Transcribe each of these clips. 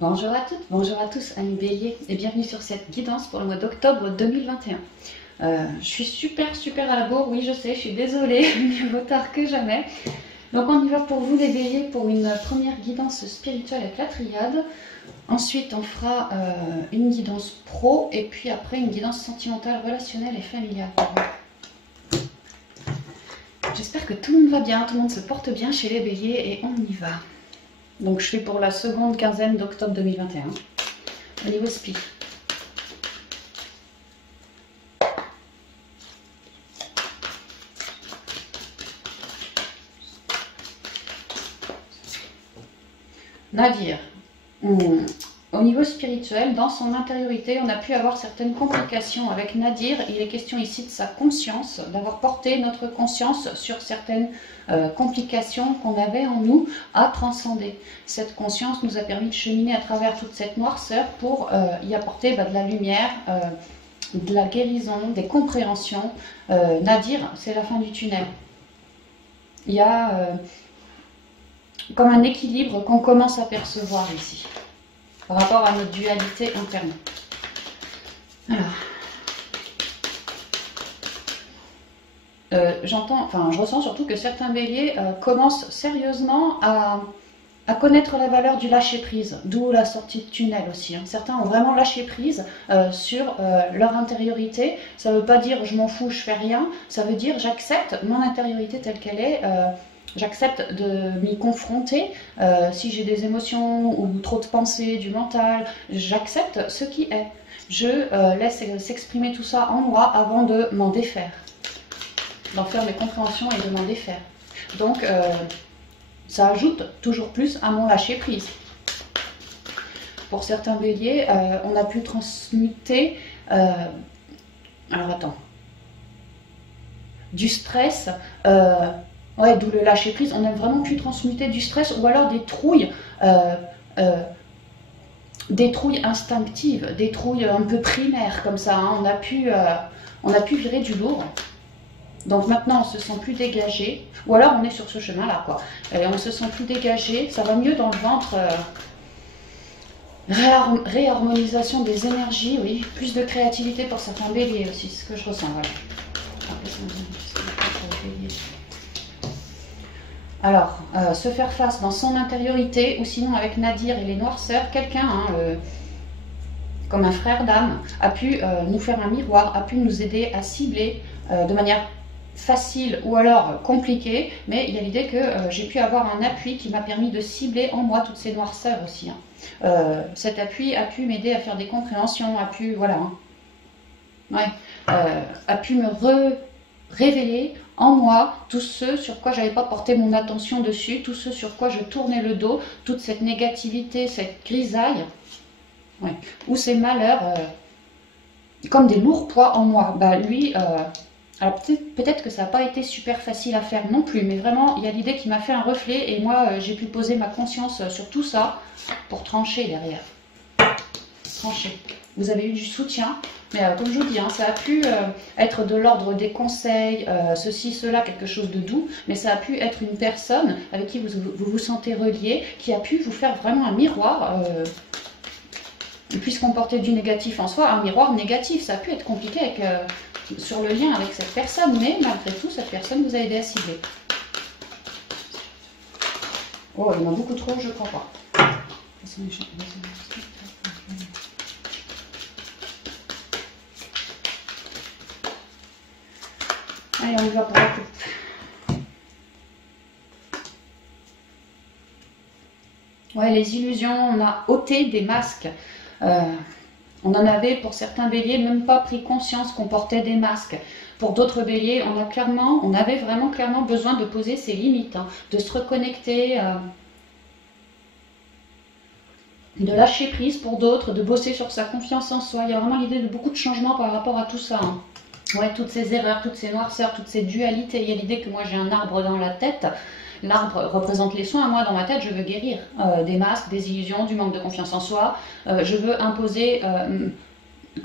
Bonjour à toutes, bonjour à tous, amis béliers, et bienvenue sur cette guidance pour le mois d'octobre 2021. Je suis super à la bourre, oui je sais, je suis désolée, mieux vaut tard que jamais. Donc on y va pour vous les béliers pour une première guidance spirituelle avec la triade. Ensuite on fera une guidance pro et puis après une guidance sentimentale, relationnelle et familiale. J'espère que tout le monde va bien, tout le monde se porte bien chez les béliers et on y va. Donc je fais pour la seconde quinzaine d'octobre 2021. Au niveau spi. Nadir. Au niveau spirituel, dans son intériorité, on a pu avoir certaines complications avec Nadir. Il est question ici de sa conscience, d'avoir porté notre conscience sur certaines complications qu'on avait en nous à transcender. Cette conscience nous a permis de cheminer à travers toute cette noirceur pour y apporter de la lumière, de la guérison, des compréhensions. Nadir, c'est la fin du tunnel. Il y a comme un équilibre qu'on commence à percevoir ici, par rapport à notre dualité interne. Alors, je ressens surtout que certains béliers commencent sérieusement à connaître la valeur du lâcher-prise, d'où la sortie de tunnel aussi. Certains ont vraiment lâché prise sur leur intériorité. Ça ne veut pas dire je m'en fous, je fais rien. Ça veut dire j'accepte mon intériorité telle qu'elle est. J'accepte de m'y confronter. Si j'ai des émotions ou trop de pensées, du mental, j'accepte ce qui est. Je laisse s'exprimer tout ça en moi avant de m'en défaire, d'en faire mes compréhensions et de m'en défaire. Donc, ça ajoute toujours plus à mon lâcher-prise. Pour certains béliers, on a pu transmuter... alors, attends. Du stress... ouais, d'où le lâcher prise, on a vraiment pu transmuter du stress ou alors des trouilles instinctives, des trouilles un peu primaires comme ça. Hein. On a pu virer du lourd. Donc maintenant on se sent plus dégagé, ou alors on est sur ce chemin-là quoi. Et on se sent plus dégagé, ça va mieux dans le ventre. Réharmonisation des énergies, oui, plus de créativité pour certains béliers aussi, c'est ce que je ressens. Voilà. Alors, se faire face dans son intériorité, ou sinon avec Nadir et les noirceurs, quelqu'un, comme un frère d'âme, a pu nous faire un miroir, a pu nous aider à cibler de manière facile ou alors compliquée, mais il y a l'idée que j'ai pu avoir un appui qui m'a permis de cibler en moi toutes ces noirceurs aussi. Cet appui a pu m'aider à faire des compréhensions, a pu, voilà, a pu me révéler en moi tout ce sur quoi j'avais pas porté mon attention dessus, tout ce sur quoi je tournais le dos, toute cette négativité, cette grisaille, ou ces malheurs comme des lourds poids en moi. Bah, lui, alors peut-être que ça n'a pas été super facile à faire non plus, mais vraiment il y a l'idée qui m'a fait un reflet et moi j'ai pu poser ma conscience sur tout ça pour trancher derrière. Trancher. Vous avez eu du soutien, mais comme je vous dis, ça a pu être de l'ordre des conseils, ceci, cela, quelque chose de doux, mais ça a pu être une personne avec qui vous vous sentez relié, qui a pu vous faire vraiment un miroir, puisqu'on portait du négatif en soi, un miroir négatif, ça a pu être compliqué avec, sur le lien avec cette personne, mais malgré tout, cette personne vous a aidé à cibler. Oh, il y en a beaucoup trop, je crois pas. Allez, on y va pour la coupe. Ouais, les illusions, on a ôté des masques. On en avait pour certains béliers même pas pris conscience qu'on portait des masques. Pour d'autres béliers, on avait vraiment clairement besoin de poser ses limites, de se reconnecter, de lâcher prise pour d'autres, de bosser sur sa confiance en soi. Il y a vraiment l'idée de beaucoup de changements par rapport à tout ça. Ouais, toutes ces erreurs, toutes ces noirceurs, toutes ces dualités. Il y a l'idée que moi j'ai un arbre dans la tête. L'arbre représente les soins. Moi, dans ma tête, je veux guérir des masques, des illusions, du manque de confiance en soi. Je veux imposer,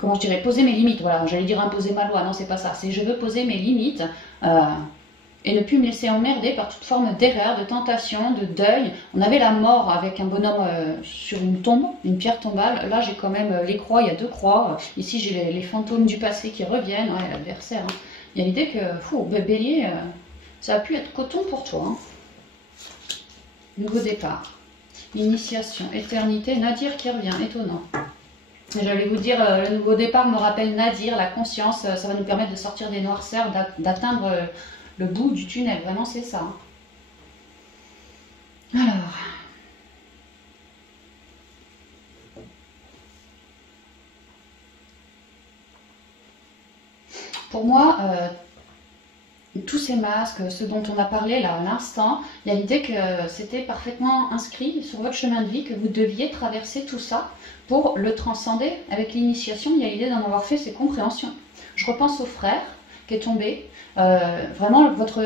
comment je dirais, poser mes limites. Voilà, j'allais dire imposer ma loi. Non, c'est pas ça. C'est je veux poser mes limites et ne plus me laisser emmerder par toute forme d'erreur, de tentation, de deuil. On avait la mort avec un bonhomme sur une tombe, une pierre tombale. Là, j'ai quand même les croix, il y a 2 croix. Ici, j'ai les fantômes du passé qui reviennent, ouais, l'adversaire. Hein. Il y a l'idée que, bélier, ça a pu être coton pour toi. Hein. Nouveau départ. Initiation, éternité, Nadir qui revient, étonnant. J'allais vous dire, le nouveau départ me rappelle Nadir, la conscience, ça va nous permettre de sortir des noirceurs, d'atteindre le bout du tunnel, vraiment c'est ça. Alors, pour moi, tous ces masques, ce dont on a parlé là à l'instant, il y a l'idée que c'était parfaitement inscrit sur votre chemin de vie, que vous deviez traverser tout ça pour le transcender. Avec l'initiation, il y a l'idée d'en avoir fait ses compréhensions. Je repense au frère qui est tombé, vraiment votre,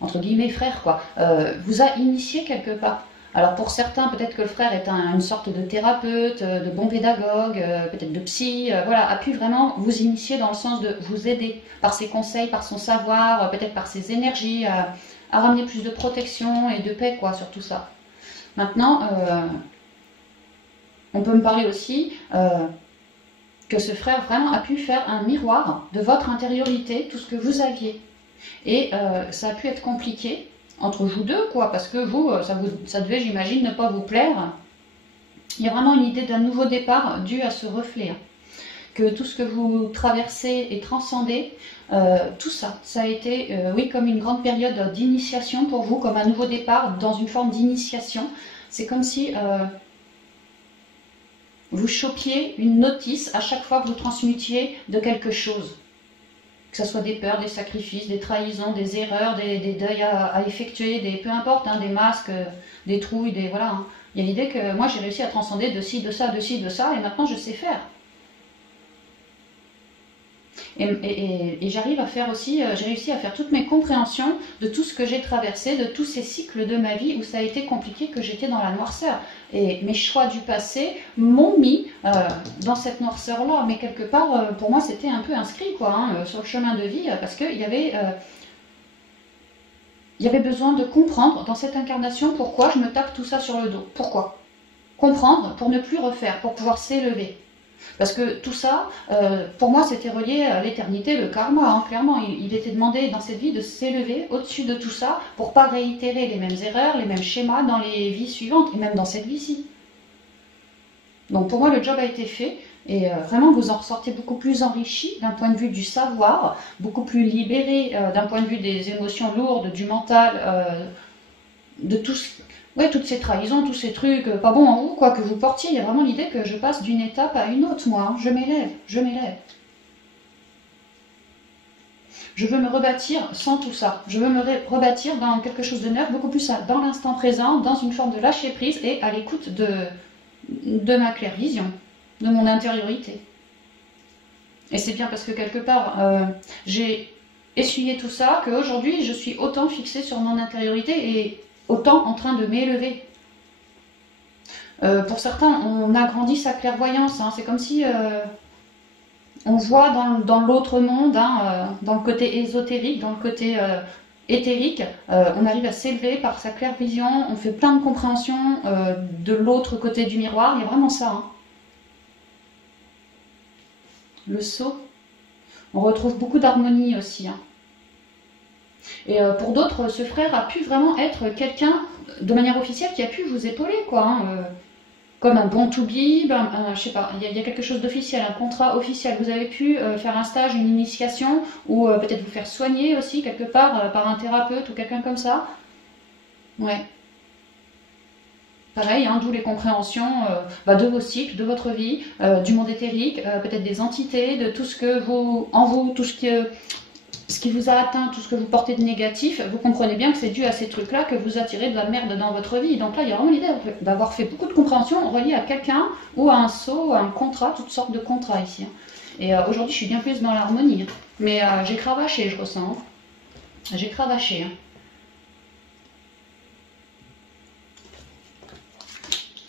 entre guillemets, frère, quoi, vous a initié quelque part. Alors pour certains, peut-être que le frère est une sorte de thérapeute, de bon pédagogue, peut-être de psy, voilà, a pu vraiment vous initier dans le sens de vous aider par ses conseils, par son savoir, peut-être par ses énergies, à ramener plus de protection et de paix, quoi, sur tout ça. Maintenant, on peut me parler aussi que ce frère vraiment a pu faire un miroir de votre intériorité, tout ce que vous aviez. Et ça a pu être compliqué entre vous deux, quoi, parce que vous, ça devait, j'imagine, ne pas vous plaire. Il y a vraiment une idée d'un nouveau départ dû à ce reflet. Hein. Que tout ce que vous traversez et transcendez, tout ça, ça a été, oui, comme une grande période d'initiation pour vous, comme un nouveau départ dans une forme d'initiation. C'est comme si vous chopiez une notice à chaque fois que vous transmutiez de quelque chose. Que ce soit des peurs, des sacrifices, des trahisons, des erreurs, des deuils à effectuer, peu importe, hein, des masques, des trouilles, voilà. Hein. Il y a l'idée que moi j'ai réussi à transcender de ci, de ça, de ci, de ça, et maintenant je sais faire. Et j'arrive à faire aussi, j'ai réussi à faire toutes mes compréhensions de tout ce que j'ai traversé, de tous ces cycles de ma vie où ça a été compliqué, que j'étais dans la noirceur. Et mes choix du passé m'ont mis dans cette noirceur-là. Mais quelque part, pour moi, c'était un peu inscrit, quoi, hein, sur le chemin de vie, parce qu'il y avait besoin de comprendre dans cette incarnation pourquoi je me tape tout ça sur le dos. Pourquoi? Comprendre pour ne plus refaire, pour pouvoir s'élever. Parce que tout ça, pour moi, c'était relié à l'éternité, le karma, hein, clairement. Il était demandé dans cette vie de s'élever au-dessus de tout ça pour ne pas réitérer les mêmes erreurs, les mêmes schémas dans les vies suivantes, et même dans cette vie-ci. Donc pour moi, le job a été fait, et vraiment, vous en ressortez beaucoup plus enrichi d'un point de vue du savoir, beaucoup plus libéré d'un point de vue des émotions lourdes, du mental, de tout ce... Ouais, toutes ces trahisons, tous ces trucs pas bons en vous, quoi, que vous portiez, il y a vraiment l'idée que je passe d'une étape à une autre, moi. Hein. Je m'élève, je m'élève. Je veux me rebâtir sans tout ça. Je veux me rebâtir dans quelque chose de neuf, beaucoup plus dans l'instant présent, dans une forme de lâcher prise et à l'écoute de ma claire vision, de mon intériorité. Et c'est bien parce que quelque part, j'ai essuyé tout ça, qu'aujourd'hui, je suis autant fixée sur mon intériorité et autant en train de m'élever. Pour certains, on agrandit sa clairvoyance. Hein. C'est comme si on voit dans l'autre monde, hein, dans le côté ésotérique, dans le côté éthérique, on arrive à s'élever par sa claire vision, on fait plein de compréhensions de l'autre côté du miroir. Il y a vraiment ça. Hein. Le sceau. On retrouve beaucoup d'harmonie aussi. Hein. Et pour d'autres, ce frère a pu vraiment être quelqu'un, de manière officielle, qui a pu vous épauler, quoi. Hein, comme un bon to be, je sais pas, il y a quelque chose d'officiel, un contrat officiel. Vous avez pu faire un stage, une initiation, ou peut-être vous faire soigner aussi, quelque part, par un thérapeute ou quelqu'un comme ça. Ouais. Pareil, hein, d'où les compréhensions de vos cycles, de votre vie, du monde éthérique, peut-être des entités, de tout ce que vous, en vous, tout ce qui vous a atteint, tout ce que vous portez de négatif, vous comprenez bien que c'est dû à ces trucs-là que vous attirez de la merde dans votre vie. Donc là, il y a vraiment l'idée d'avoir fait beaucoup de compréhension reliée à quelqu'un ou à un sceau, à un contrat, toutes sortes de contrats ici. Et aujourd'hui, je suis bien plus dans l'harmonie. Mais j'ai cravaché, je ressens. J'ai cravaché.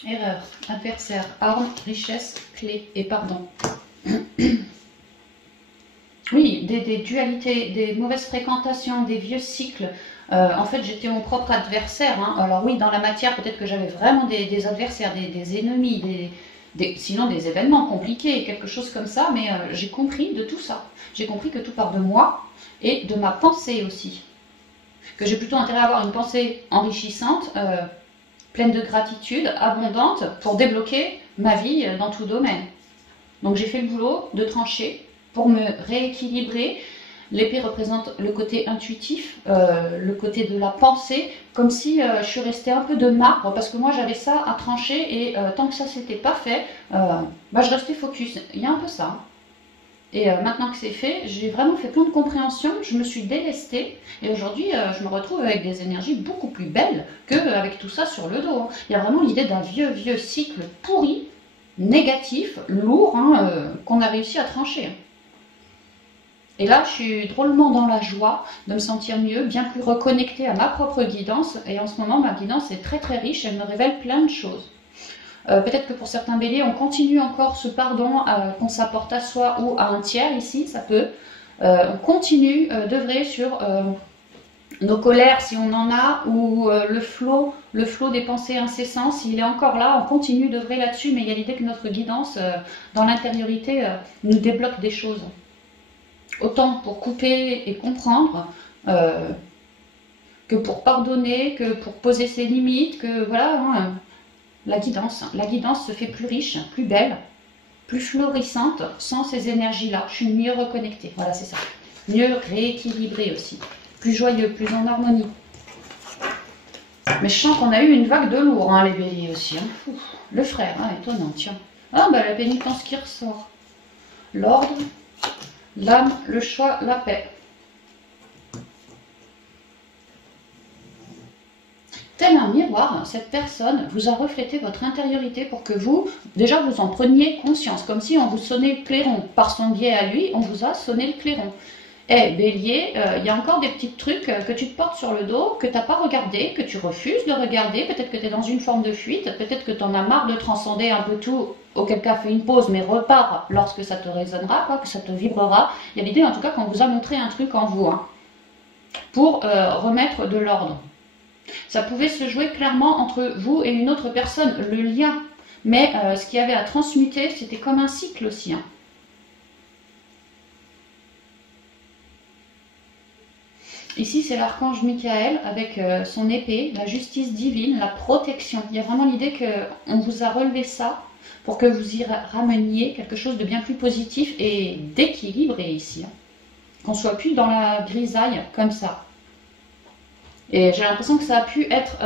Erreur, adversaire, arme, richesse, clé et pardon. Oui, des dualités, des mauvaises fréquentations, des vieux cycles. En fait, j'étais mon propre adversaire, hein. Alors oui, dans la matière, peut-être que j'avais vraiment des adversaires, des ennemis, sinon des événements compliqués, quelque chose comme ça, mais j'ai compris de tout ça. J'ai compris que tout part de moi et de ma pensée aussi. Que j'ai plutôt intérêt à avoir une pensée enrichissante, pleine de gratitude, abondante, pour débloquer ma vie dans tout domaine. Donc j'ai fait le boulot de trancher pour me rééquilibrer. L'épée représente le côté intuitif, le côté de la pensée, comme si je suis restée un peu de marbre, parce que moi j'avais ça à trancher et tant que ça s'était pas fait, je restais focus. Il y a un peu ça. Et maintenant que c'est fait, j'ai vraiment fait plein de compréhension, je me suis délestée et aujourd'hui je me retrouve avec des énergies beaucoup plus belles qu'avec tout ça sur le dos, hein. Il y a vraiment l'idée d'un vieux cycle pourri, négatif, lourd, hein, qu'on a réussi à trancher. Et là, je suis drôlement dans la joie de me sentir mieux, bien plus reconnectée à ma propre guidance. Et en ce moment, ma guidance est très très riche, elle me révèle plein de choses. Peut-être que pour certains béliers, on continue encore ce pardon qu'on s'apporte à soi ou à un tiers, ici, ça peut. On continue d'œuvrer sur nos colères, si on en a, ou le flot des pensées incessants, s'il est encore là, on continue d'œuvrer là-dessus, mais il y a l'idée que notre guidance, dans l'intériorité, nous débloque des choses. Autant pour couper et comprendre, que pour pardonner, que pour poser ses limites, que voilà, hein, la guidance se fait plus riche, plus belle, plus florissante sans ces énergies-là. Je suis mieux reconnectée, voilà c'est ça. Mieux rééquilibrée aussi, plus joyeux, plus en harmonie. Mais je sens qu'on a eu une vague de lourd, hein, les béliers aussi. Hein. Ouf, le frère, hein, étonnant, tiens. Ah bah la pénitence qui ressort. L'ordre, l'âme, le choix, la paix. Tel un miroir, cette personne vous a reflété votre intériorité pour que vous, déjà, vous en preniez conscience. Comme si on vous sonnait le clairon. Par son biais à lui, on vous a sonné le clairon. Eh, bélier, il y a encore des petits trucs que tu te portes sur le dos, que tu n'as pas regardé, que tu refuses de regarder. Peut-être que tu es dans une forme de fuite, peut-être que tu en as marre de transcender un peu tout, auquel cas fais une pause, mais repars lorsque ça te résonnera, quoi, que ça te vibrera. Il y a l'idée, en tout cas, qu'on vous a montré un truc en vous, hein, pour remettre de l'ordre. Ça pouvait se jouer clairement entre vous et une autre personne, le lien. Mais ce qu'il y avait à transmuter, c'était comme un cycle aussi, hein. Ici, c'est l'archange Michael avec son épée, la justice divine, la protection. Il y a vraiment l'idée qu'on vous a relevé ça pour que vous y rameniez quelque chose de bien plus positif et d'équilibré ici, hein. Qu'on soit plus dans la grisaille comme ça. Et j'ai l'impression que ça a pu être...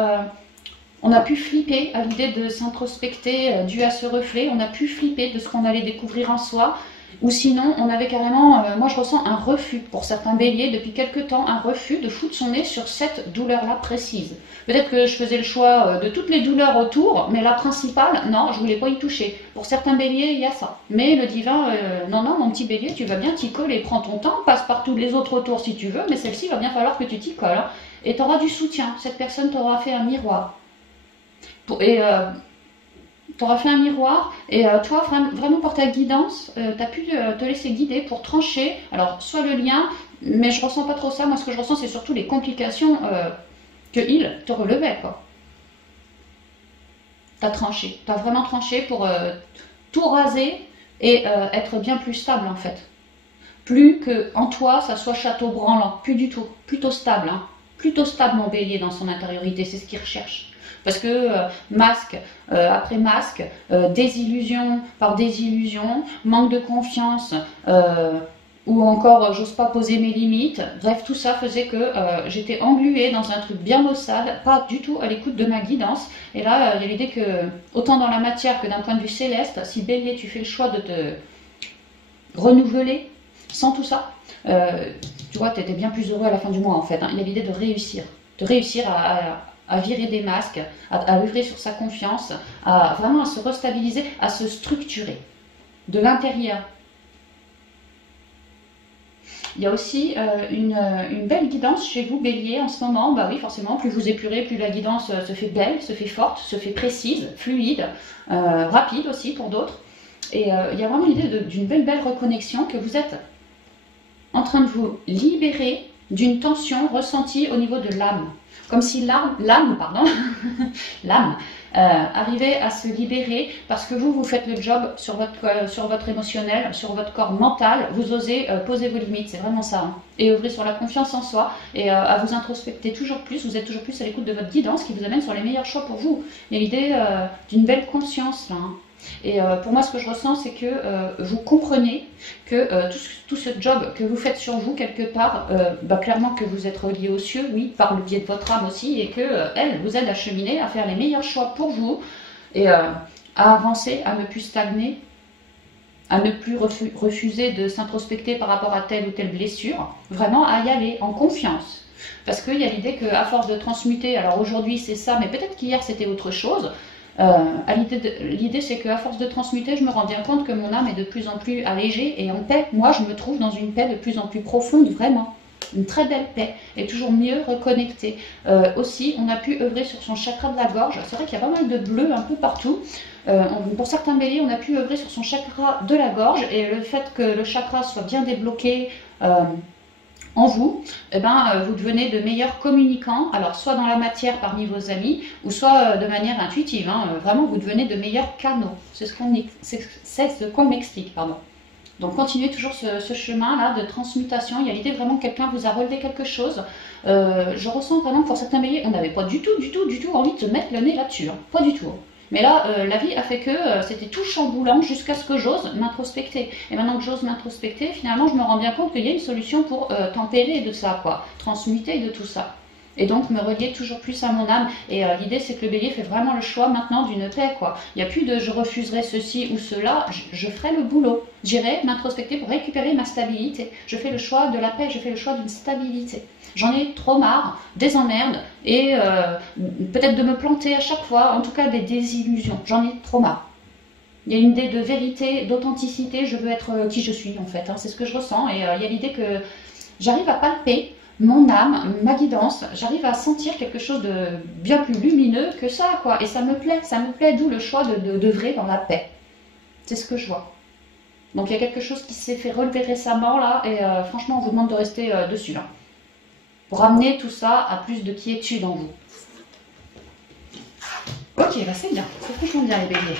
on a pu flipper à l'idée de s'introspecter dû à ce reflet. On a pu flipper de ce qu'on allait découvrir en soi. Ou sinon, on avait carrément... moi, je ressens un refus pour certains béliers depuis quelque temps. Un refus de foutre son nez sur cette douleur-là précise. Peut-être que je faisais le choix de toutes les douleurs autour. Mais la principale, non, je ne voulais pas y toucher. Pour certains béliers, il y a ça. Mais le divin, non, non, mon petit bélier, tu vas bien t'y coller. Prends ton temps, passe par tous les autres autour si tu veux. Mais celle-ci, il va bien falloir que tu t'y colles, hein. Et tu auras du soutien. Cette personne t'aura fait un miroir. Et tu auras fait un miroir. Et toi, vraiment pour ta guidance, tu as pu te laisser guider pour trancher. Alors, soit le lien, mais je ressens pas trop ça. Moi, ce que je ressens, c'est surtout les complications qu'il te relevait, quoi. Tu as tranché. Tu as vraiment tranché pour tout raser et être bien plus stable, en fait. Plus que en toi, ça soit château branlant. Plus du tout. Plutôt stable, hein. Plutôt stable, mon bélier, dans son intériorité, c'est ce qu'il recherche. Parce que masque après masque, désillusion par désillusion, manque de confiance, ou encore j'ose pas poser mes limites, bref, tout ça faisait que j'étais engluée dans un truc bien maussade, pas du tout à l'écoute de ma guidance. Et là, il y a l'idée que, autant dans la matière que d'un point de vue céleste, si bélier, tu fais le choix de te renouveler sans tout ça, tu vois, tu étais bien plus heureux à la fin du mois en fait, hein. Il y a l'idée de réussir à virer des masques, à œuvrer sur sa confiance, à vraiment à se restabiliser, à se structurer de l'intérieur. Il y a aussi une belle guidance chez vous, bélier, en ce moment. Bah oui, forcément, plus vous épurez, plus la guidance se fait belle, se fait forte, se fait précise, fluide, rapide aussi pour d'autres. Et il y a vraiment l'idée d'une belle reconnexion que vous êtes en train de vous libérer d'une tension ressentie au niveau de l'âme. Comme si l'âme arrivait à se libérer parce que vous faites le job sur votre émotionnel, sur votre corps mental, vous osez poser vos limites, c'est vraiment ça. Hein. Et œuvrer sur la confiance en soi et à vous introspecter toujours plus, vous êtes toujours plus à l'écoute de votre guidance qui vous amène sur les meilleurs choix pour vous. Il y a l'idée d'une belle conscience là. Hein. Et pour moi, ce que je ressens, c'est que vous comprenez que tout ce job que vous faites sur vous, quelque part, clairement que vous êtes relié aux cieux, oui, par le biais de votre âme aussi, et que elle vous aide à cheminer, à faire les meilleurs choix pour vous, et à avancer, à ne plus stagner, à ne plus refuser de s'introspecter par rapport à telle ou telle blessure, vraiment à y aller en confiance. Parce qu'il y a l'idée qu'à force de transmuter, alors aujourd'hui c'est ça, mais peut-être qu'hier c'était autre chose. L'idée c'est qu'à force de transmuter, je me rends bien compte que mon âme est de plus en plus allégée et en paix. Moi, je me trouve dans une paix de plus en plus profonde, vraiment. Une très belle paix et toujours mieux reconnectée. Aussi, on a pu œuvrer sur son chakra de la gorge. C'est vrai qu'il y a pas mal de bleu un peu partout. Pour certains béliers, on a pu œuvrer sur son chakra de la gorge et le fait que le chakra soit bien débloqué en vous, eh ben, vous devenez de meilleurs communicants, alors soit dans la matière parmi vos amis, ou soit de manière intuitive. Hein. Vraiment, vous devenez de meilleurs canaux. C'est ce qu'on m'explique, pardon. Donc continuez toujours ce chemin-là de transmutation. Il y a l'idée vraiment que quelqu'un vous a relevé quelque chose. Je ressens vraiment que pour certains béliers, on n'avait pas du tout envie de se mettre le nez là-dessus. Hein. Pas du tout. Mais là, la vie a fait que c'était tout chamboulant jusqu'à ce que j'ose m'introspecter. Et maintenant que j'ose m'introspecter, finalement, je me rends bien compte qu'il y a une solution pour tempérer de ça, quoi, transmuter de tout ça. Et donc me relier toujours plus à mon âme. Et l'idée, c'est que le bélier fait vraiment le choix maintenant d'une paix, quoi. Il n'y a plus de je refuserai ceci ou cela, je ferai le boulot. J'irai m'introspecter pour récupérer ma stabilité. Je fais le choix de la paix, je fais le choix d'une stabilité. J'en ai trop marre des emmerdes et peut-être de me planter à chaque fois, en tout cas des désillusions. J'en ai trop marre. Il y a une idée de vérité, d'authenticité, je veux être qui je suis en fait, hein. C'est ce que je ressens. Et il y a l'idée que j'arrive à palper mon âme, ma guidance, j'arrive à sentir quelque chose de bien plus lumineux que ça, quoi. Et ça me plaît, d'où le choix d'œuvrer dans la paix. C'est ce que je vois. Donc il y a quelque chose qui s'est fait relever récemment là, et franchement on vous demande de rester dessus là. Pour amener tout ça à plus de quiétude en vous. Ok, bah c'est bien, c'est franchement bien les béliers.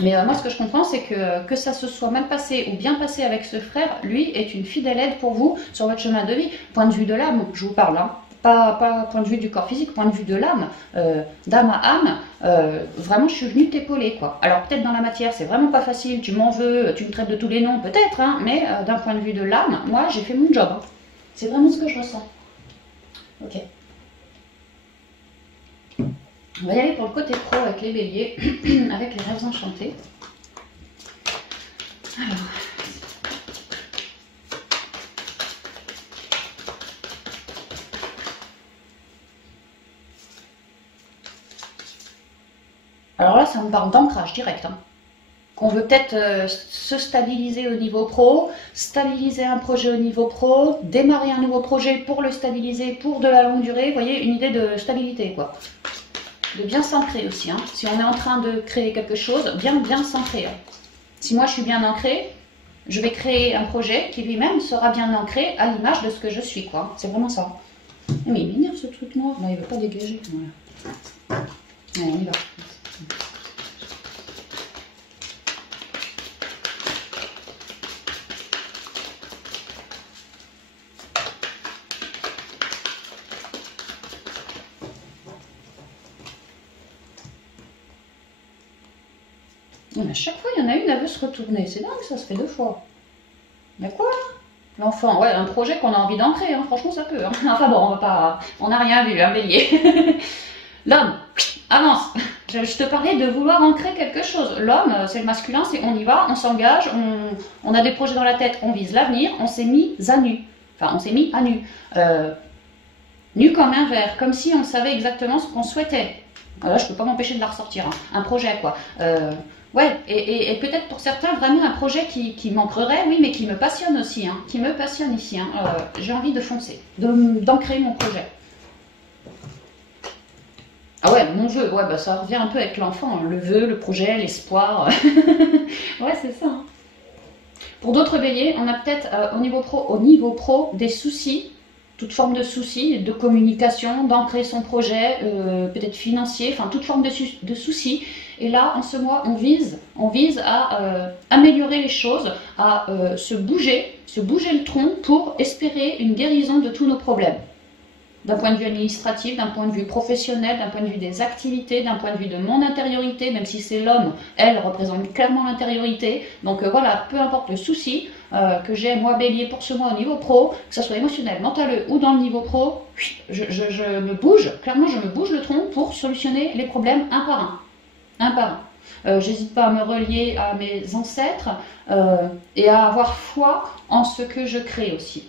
Mais moi ce que je comprends c'est que ça se soit mal passé ou bien passé avec ce frère, lui est une fidèle aide pour vous sur votre chemin de vie. Point de vue de l'âme, je vous parle, hein. Pas point de vue du corps physique, point de vue de l'âme, d'âme à âme, vraiment je suis venue t'épauler quoi. Alors peut-être dans la matière c'est vraiment pas facile, tu m'en veux, tu me traites de tous les noms peut-être, hein, mais d'un point de vue de l'âme, moi j'ai fait mon job. Hein. C'est vraiment ce que je ressens. Ok. On va y aller pour le côté pro avec les béliers, avec les rêves enchantés. Alors là, ça me parle d'ancrage direct. Hein. Qu'on veut peut-être se stabiliser au niveau pro, stabiliser un projet au niveau pro, démarrer un nouveau projet pour le stabiliser pour de la longue durée. Vous voyez, une idée de stabilité, quoi. De bien s'ancrer aussi. Hein. Si on est en train de créer quelque chose, bien s'ancrer. Hein. Si moi je suis bien ancrée, je vais créer un projet qui lui-même sera bien ancré à l'image de ce que je suis, quoi. C'est vraiment ça. Mais il m'énerve ce truc noir. Là, il ne veut pas dégager. Voilà. Allez, on y va. À chaque fois, il y en a une, elle veut se retourner. C'est dingue, ça se fait 2 fois. Mais quoi? L'enfant, ouais, un projet qu'on a envie d'ancrer, hein. Franchement, ça peut. Hein. Enfin bon, on va pas... On n'a rien vu, un bélier. L'homme, avance. Je te parlais de vouloir ancrer quelque chose. L'homme, c'est le masculin, c'est on y va, on s'engage, on a des projets dans la tête, on vise l'avenir, on s'est mis à nu. Enfin, on s'est mis à nu. Nu comme un verre, comme si on savait exactement ce qu'on souhaitait. Là, je peux pas m'empêcher de la ressortir. Hein. Un projet, quoi. Ouais, et peut-être pour certains, vraiment un projet qui manquerait, oui, mais qui me passionne aussi, hein, qui me passionne ici. Hein, j'ai envie de foncer, d'ancrer mon projet. Ah ouais, mon vœu, ouais, bah ça revient un peu avec l'enfant, hein, le vœu, le projet, l'espoir. Ouais, c'est ça. Hein. Pour d'autres béliers, on a peut-être au niveau pro des soucis, toute forme de soucis, de communication, d'ancrer son projet, peut-être financier, enfin toute forme de soucis. Et là, en ce mois, on vise à améliorer les choses, à se bouger le tronc pour espérer une guérison de tous nos problèmes. D'un point de vue administratif, d'un point de vue professionnel, d'un point de vue des activités, d'un point de vue de mon intériorité, même si c'est l'homme, elle représente clairement l'intériorité. Donc voilà, peu importe le souci que j'ai, moi bélier, pour ce mois au niveau pro, que ce soit émotionnel, mental ou dans le niveau pro, je me bouge, clairement je me bouge le tronc pour solutionner les problèmes un par un. Un par un. J'hésite pas à me relier à mes ancêtres et à avoir foi en ce que je crée aussi.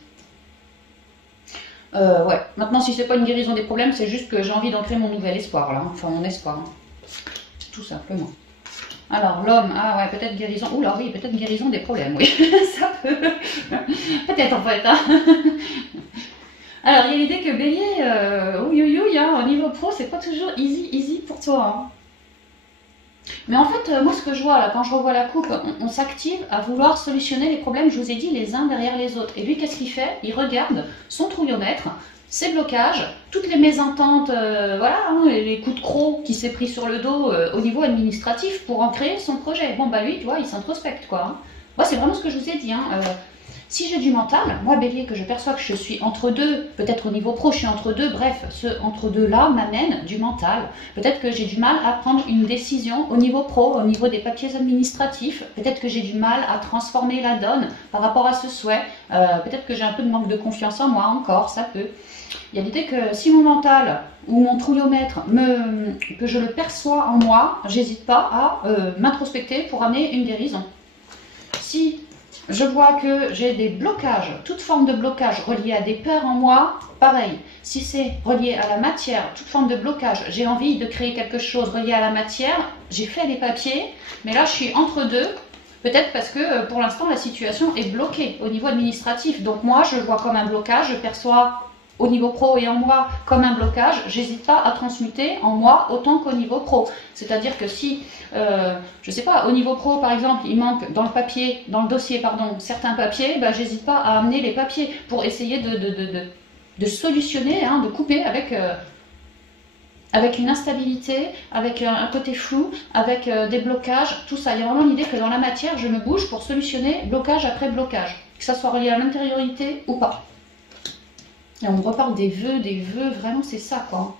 Ouais. Maintenant, si c'est pas une guérison des problèmes, c'est juste que j'ai envie d'ancrer mon nouvel espoir, là. Enfin, mon espoir. Hein. Tout simplement. Alors, l'homme, ah ouais, peut-être guérison. Oula, oui, peut-être guérison des problèmes, oui. Ça peut. Peut-être, en fait. Hein. Alors, il y a l'idée que bélier, oui, hein, au niveau pro, c'est pas toujours easy pour toi. Hein. Mais en fait, moi, ce que je vois, là, quand je revois la coupe, on s'active à vouloir solutionner les problèmes, je vous ai dit, les uns derrière les autres. Et lui, qu'est-ce qu'il fait? Il regarde son trouillomètre, ses blocages, toutes les mésententes, voilà, hein, les coups de croc qui s'est pris sur le dos au niveau administratif pour en créer son projet. Bon, bah lui, tu vois, il s'introspecte, quoi. Hein. Moi, c'est vraiment ce que je vous ai dit, hein. Si j'ai du mental, moi bélier, que je perçois que je suis entre deux, peut-être au niveau pro je suis entre deux, bref, ce entre deux là m'amène du mental. Peut-être que j'ai du mal à prendre une décision au niveau pro, au niveau des papiers administratifs, peut-être que j'ai du mal à transformer la donne par rapport à ce souhait, peut-être que j'ai un peu de manque de confiance en moi encore, ça peut. Il y a l'idée que si mon mental ou mon trouillomètre, que je le perçois en moi, j'hésite pas à m'introspecter pour amener une guérison. Si je vois que j'ai des blocages, toute forme de blocage reliée à des peurs en moi, pareil. Si c'est relié à la matière, toute forme de blocage, j'ai envie de créer quelque chose relié à la matière, j'ai fait les papiers, mais là je suis entre deux, peut-être parce que pour l'instant la situation est bloquée au niveau administratif. Donc moi je le vois comme un blocage, je perçois au niveau pro et en moi comme un blocage, j'hésite pas à transmuter en moi autant qu'au niveau pro. C'est-à-dire que si, je sais pas, au niveau pro par exemple, il manque dans le papier, dans le dossier, pardon, certains papiers, bah, j'hésite pas à amener les papiers pour essayer de solutionner, hein, de couper avec une instabilité, avec un côté flou, avec des blocages, tout ça. Il y a vraiment l'idée que dans la matière, je me bouge pour solutionner blocage après blocage, que ça soit relié à l'intériorité ou pas. Et on me reparle des vœux, vraiment c'est ça quoi.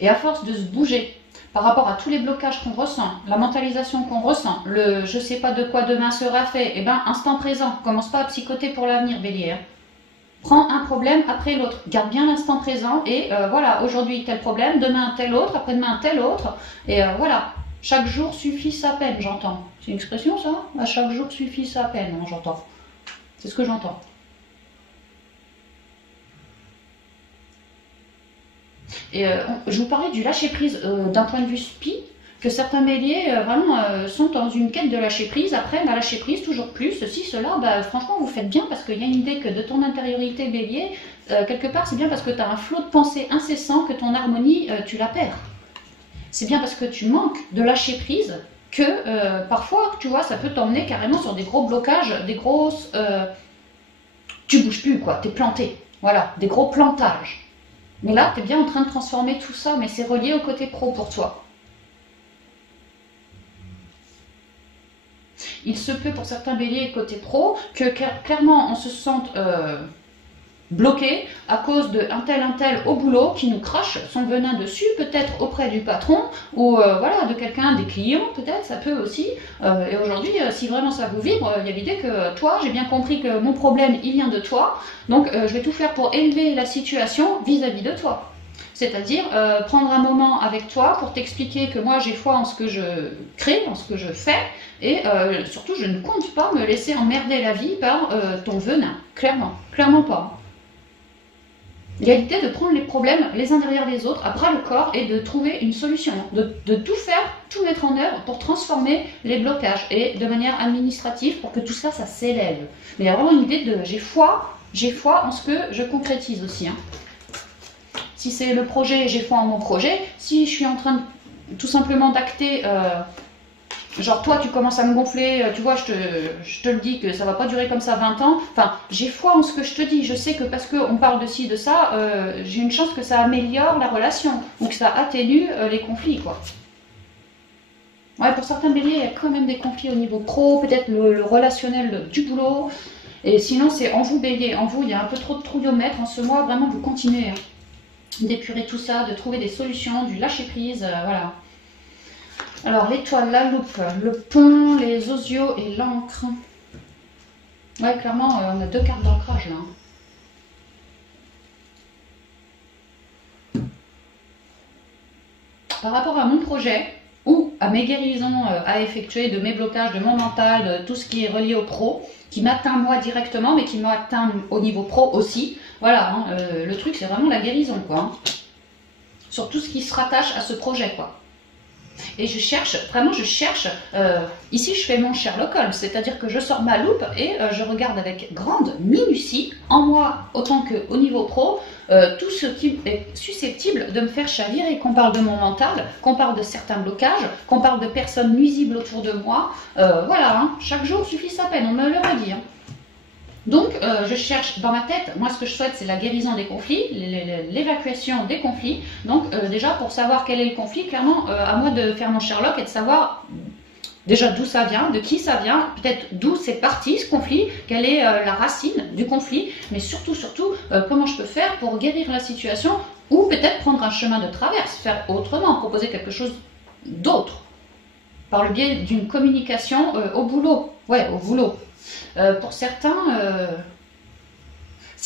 Et à force de se bouger par rapport à tous les blocages qu'on ressent, la mentalisation qu'on ressent, le je sais pas de quoi demain sera fait, et bien instant présent, commence pas à psychoter pour l'avenir bélier. Hein. Prends un problème après l'autre, garde bien l'instant présent et voilà, aujourd'hui tel problème, demain tel autre, après-demain tel autre, et voilà, chaque jour suffit sa peine, j'entends. C'est une expression ça? À chaque jour suffit sa peine, hein, j'entends. C'est ce que j'entends. Et je vous parlais du lâcher-prise d'un point de vue spi, que certains béliers vraiment sont dans une quête de lâcher-prise, apprennent à lâcher-prise toujours plus, ceci, cela, bah, franchement vous faites bien parce qu'il y a une idée que de ton intériorité bélier, quelque part c'est bien parce que tu as un flot de pensée incessant que ton harmonie, tu la perds. C'est bien parce que tu manques de lâcher-prise que parfois, tu vois, ça peut t'emmener carrément sur des gros blocages, des grosses... tu bouges plus, quoi, t'es planté. Voilà, des gros plantages. Mais là, t'es bien en train de transformer tout ça, mais c'est relié au côté pro pour toi. Il se peut pour certains béliers côté pro que clairement on se sente bloqué à cause d'un tel au boulot qui nous crache son venin dessus, peut-être auprès du patron ou voilà, de quelqu'un, des clients peut-être, ça peut aussi. Et aujourd'hui, si vraiment ça vous vibre, il y a l'idée que toi, j'ai bien compris que mon problème, il vient de toi, donc je vais tout faire pour élever la situation vis-à-vis de toi. C'est-à-dire prendre un moment avec toi pour t'expliquer que moi j'ai foi en ce que je crée, en ce que je fais, et surtout je ne compte pas me laisser emmerder la vie par ton venin, clairement, clairement pas. Il y a l'idée de prendre les problèmes les uns derrière les autres à bras le corps et de trouver une solution, de tout faire, tout mettre en œuvre pour transformer les blocages et de manière administrative pour que tout ça, ça s'élève. Mais il y a vraiment une idée de j'ai foi en ce que je concrétise aussi. Hein. Si c'est le projet, j'ai foi en mon projet. Si je suis en train de, tout simplement d'acter Genre toi tu commences à me gonfler, tu vois, je te le dis que ça va pas durer comme ça 20 ans. Enfin, j'ai foi en ce que je te dis. Je sais que parce qu'on parle de ci, de ça, j'ai une chance que ça améliore la relation ou que ça atténue les conflits, quoi. Ouais, pour certains béliers, il y a quand même des conflits au niveau pro, peut-être le relationnel du boulot. Et sinon, c'est en vous bélier. En vous, il y a un peu trop de trouillomètres en ce mois. Vraiment, vous continuez d'épurer tout ça, de trouver des solutions, du lâcher-prise, voilà. Alors, l'étoile, la loupe, le pont, les osios et l'encre. Ouais, clairement, on a 2 cartes d'ancrage là. Par rapport à mon projet, ou à mes guérisons à effectuer, de mes blocages, de mon mental, de tout ce qui est relié au pro, qui m'atteint moi directement, mais qui m'atteint au niveau pro aussi. Voilà, hein, le truc c'est vraiment la guérison, quoi. Hein. Sur tout ce qui se rattache à ce projet, quoi. Et je cherche, vraiment je cherche, ici je fais mon Sherlock Holmes, c'est-à-dire que je sors ma loupe et je regarde avec grande minutie, en moi autant qu'au niveau pro, tout ce qui est susceptible de me faire chavirer, qu'on parle de mon mental, qu'on parle de certains blocages, qu'on parle de personnes nuisibles autour de moi, voilà, hein, chaque jour suffit sa peine, on me le redit. Hein. Donc, je cherche dans ma tête, moi ce que je souhaite c'est la guérison des conflits, l'évacuation des conflits. Donc déjà pour savoir quel est le conflit, clairement à moi de faire mon Sherlock et de savoir déjà d'où ça vient, de qui ça vient, peut-être d'où c'est parti ce conflit, quelle est la racine du conflit, mais surtout comment je peux faire pour guérir la situation ou peut-être prendre un chemin de traverse, faire autrement, proposer quelque chose d'autre par le biais d'une communication au boulot, ouais au boulot. Pour certains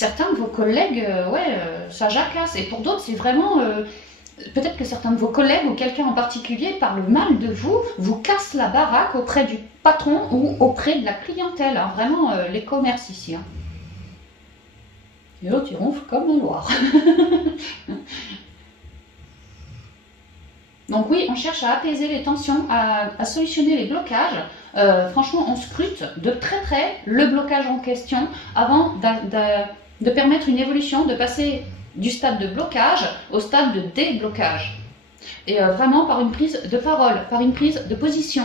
de vos collègues, ça jacasse. Et pour d'autres, c'est vraiment... peut-être que certains de vos collègues ou quelqu'un en particulier parle mal de vous, vous casse la baraque auprès du patron ou auprès de la clientèle. Hein. Vraiment, les commerces ici. Hein. Et l'autre, il ronfle comme un loir. Donc oui, on cherche à apaiser les tensions, à solutionner les blocages. Franchement, on scrute de très près le blocage en question avant de permettre une évolution, de passer du stade de blocage au stade de déblocage. Et vraiment par une prise de parole, par une prise de position.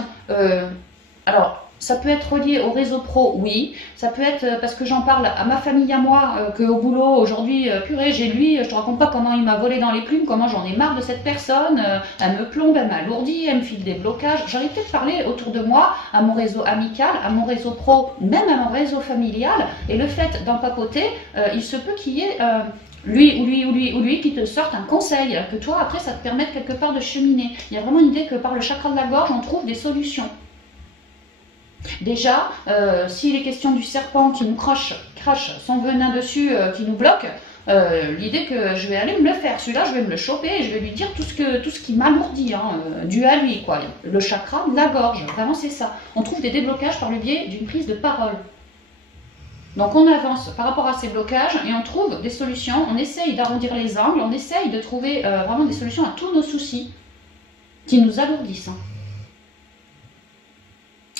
Alors, ça peut être relié au réseau pro, oui. Ça peut être parce que j'en parle à ma famille, à moi, qu'au boulot, aujourd'hui, purée, j'ai lui, je te raconte pas comment il m'a volé dans les plumes, comment j'en ai marre de cette personne, elle me plombe, elle m'alourdit, elle me file des blocages. J'aurais peut-être parlé autour de moi, à mon réseau amical, à mon réseau pro, même à mon réseau familial. Et le fait d'en papoter, il se peut qu'il y ait... lui qui te sorte un conseil, que toi après ça te permette quelque part de cheminer. Il y a vraiment une idée que par le chakra de la gorge on trouve des solutions. Déjà, s'il est question du serpent qui nous crache son venin dessus, qui nous bloque, l'idée que je vais aller me le faire, celui-là je vais me le choper et je vais lui dire tout ce qui m'alourdit, hein, dû à lui, quoi. Le chakra de la gorge, vraiment c'est ça. On trouve des déblocages par le biais d'une prise de parole. Donc on avance par rapport à ces blocages et on trouve des solutions, on essaye d'arrondir les angles, on essaye de trouver vraiment des solutions à tous nos soucis qui nous alourdissent. Hein.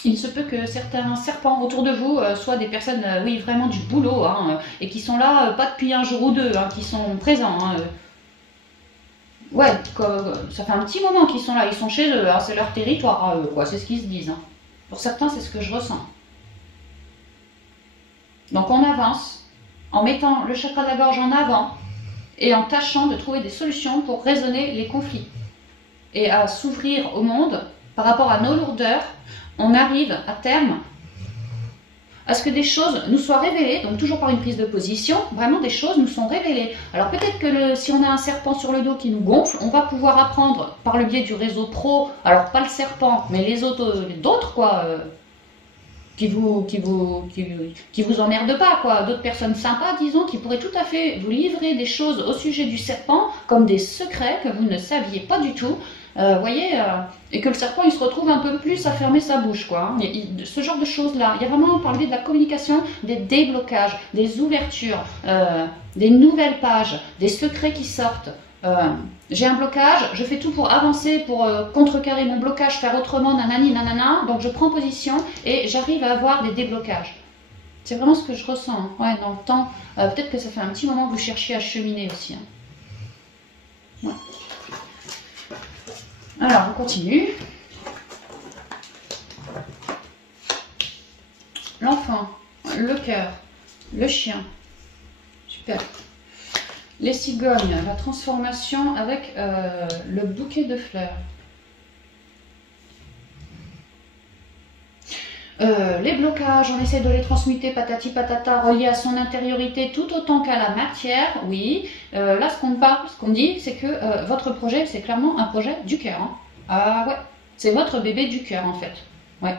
Il se peut que certains serpents autour de vous soient des personnes, oui, vraiment du boulot, hein, et qui sont là, pas depuis un jour ou deux, hein, qui sont présents. Hein, ouais, ça fait un petit moment qu'ils sont là, ils sont chez eux, hein, c'est leur territoire à eux, quoi, c'est ce qu'ils se disent. Hein. Pour certains, c'est ce que je ressens. Donc on avance, en mettant le chakra de la gorge en avant, et en tâchant de trouver des solutions pour raisonner les conflits. Et à s'ouvrir au monde, par rapport à nos lourdeurs, on arrive à terme à ce que des choses nous soient révélées, donc toujours par une prise de position, vraiment des choses nous sont révélées. Alors peut-être que si on a un serpent sur le dos qui nous gonfle, on va pouvoir apprendre par le biais du réseau pro, alors pas le serpent, mais les autres, d'autres quoi, qui vous emmerdent pas, quoi, d'autres personnes sympas, disons, qui pourraient tout à fait vous livrer des choses au sujet du serpent, comme des secrets que vous ne saviez pas du tout. Voyez, et que le serpent il se retrouve un peu plus à fermer sa bouche, quoi. Hein. Ce genre de choses-là, il y a vraiment par le biais de la communication des déblocages, des ouvertures, des nouvelles pages, des secrets qui sortent. J'ai un blocage, je fais tout pour avancer, pour contrecarrer mon blocage, faire autrement, nanani, nanana, donc je prends position et j'arrive à avoir des déblocages. C'est vraiment ce que je ressens, hein. Ouais, dans le temps. Peut-être que ça fait un petit moment que vous cherchiez à cheminer aussi. Hein. Ouais. Alors, on continue. l'enfant, le cœur, le chien. Super. Les cigognes, la transformation avec le bouquet de fleurs. Les blocages, on essaie de les transmuter patati patata, reliés à son intériorité tout autant qu'à la matière, oui. Là, ce qu'on parle, ce qu'on dit, c'est que votre projet, c'est clairement un projet du cœur. Hein. Ah ouais, c'est votre bébé du cœur en fait. Ouais.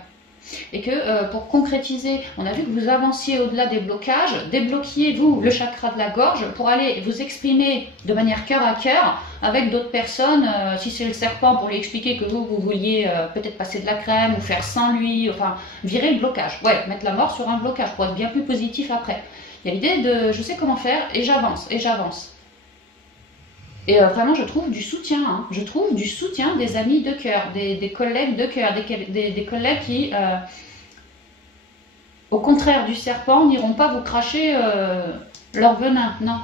Et que pour concrétiser, on a vu que vous avanciez au-delà des blocages, débloquiez-vous le chakra de la gorge pour aller vous exprimer de manière cœur à cœur avec d'autres personnes. Si c'est le serpent, pour lui expliquer que vous vouliez peut-être passer de la crème ou faire sans lui, enfin virer le blocage. Ouais, mettre la mort sur un blocage pour être bien plus positif après. Il y a l'idée de je sais comment faire et j'avance et j'avance. Et vraiment, je trouve du soutien. Hein. Je trouve du soutien des amis de cœur, des collègues de cœur, des collègues qui, au contraire du serpent, n'iront pas vous cracher leur venin. Non.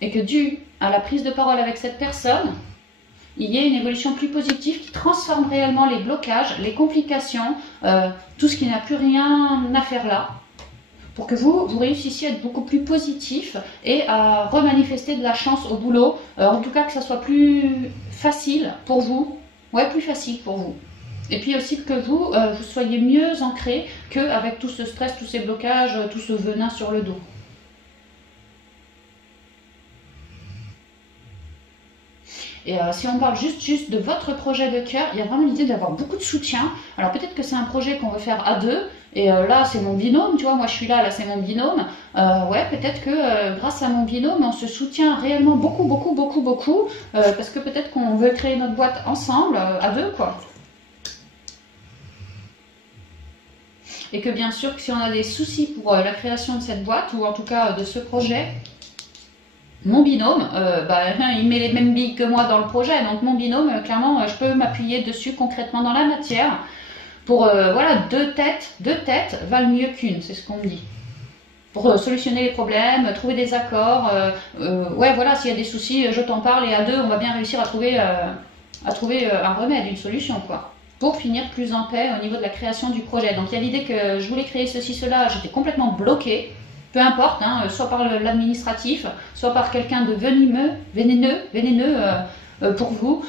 Et que dû à la prise de parole avec cette personne, il y ait une évolution plus positive qui transforme réellement les blocages, les complications, tout ce qui n'a plus rien à faire là. Pour que vous réussissiez à être beaucoup plus positif et à remanifester de la chance au boulot. En tout cas, que ça soit plus facile pour vous. Ouais, plus facile pour vous. Et puis aussi que vous soyez mieux ancré qu'avec tout ce stress, tous ces blocages, tout ce venin sur le dos. Et si on parle juste de votre projet de cœur, il y a vraiment l'idée d'avoir beaucoup de soutien. Alors peut-être que c'est un projet qu'on veut faire à deux, et là c'est mon binôme, tu vois, moi je suis là c'est mon binôme. Ouais, peut-être que grâce à mon binôme, on se soutient réellement beaucoup, parce que peut-être qu'on veut créer notre boîte ensemble, à deux, quoi. Et que bien sûr, que si on a des soucis pour la création de cette boîte, ou en tout cas de ce projet, mon binôme, il met les mêmes billes que moi dans le projet, donc mon binôme, clairement, je peux m'appuyer dessus concrètement dans la matière. Pour, voilà, deux têtes valent mieux qu'une, c'est ce qu'on me dit. Pour solutionner les problèmes, trouver des accords, ouais, voilà, s'il y a des soucis, je t'en parle, et à deux, on va bien réussir à trouver un remède, une solution, quoi. Pour finir plus en paix au niveau de la création du projet. Donc il y a l'idée que je voulais créer ceci, cela, j'étais complètement bloquée. Peu importe, hein, soit par l'administratif, soit par quelqu'un de vénéneux pour vous,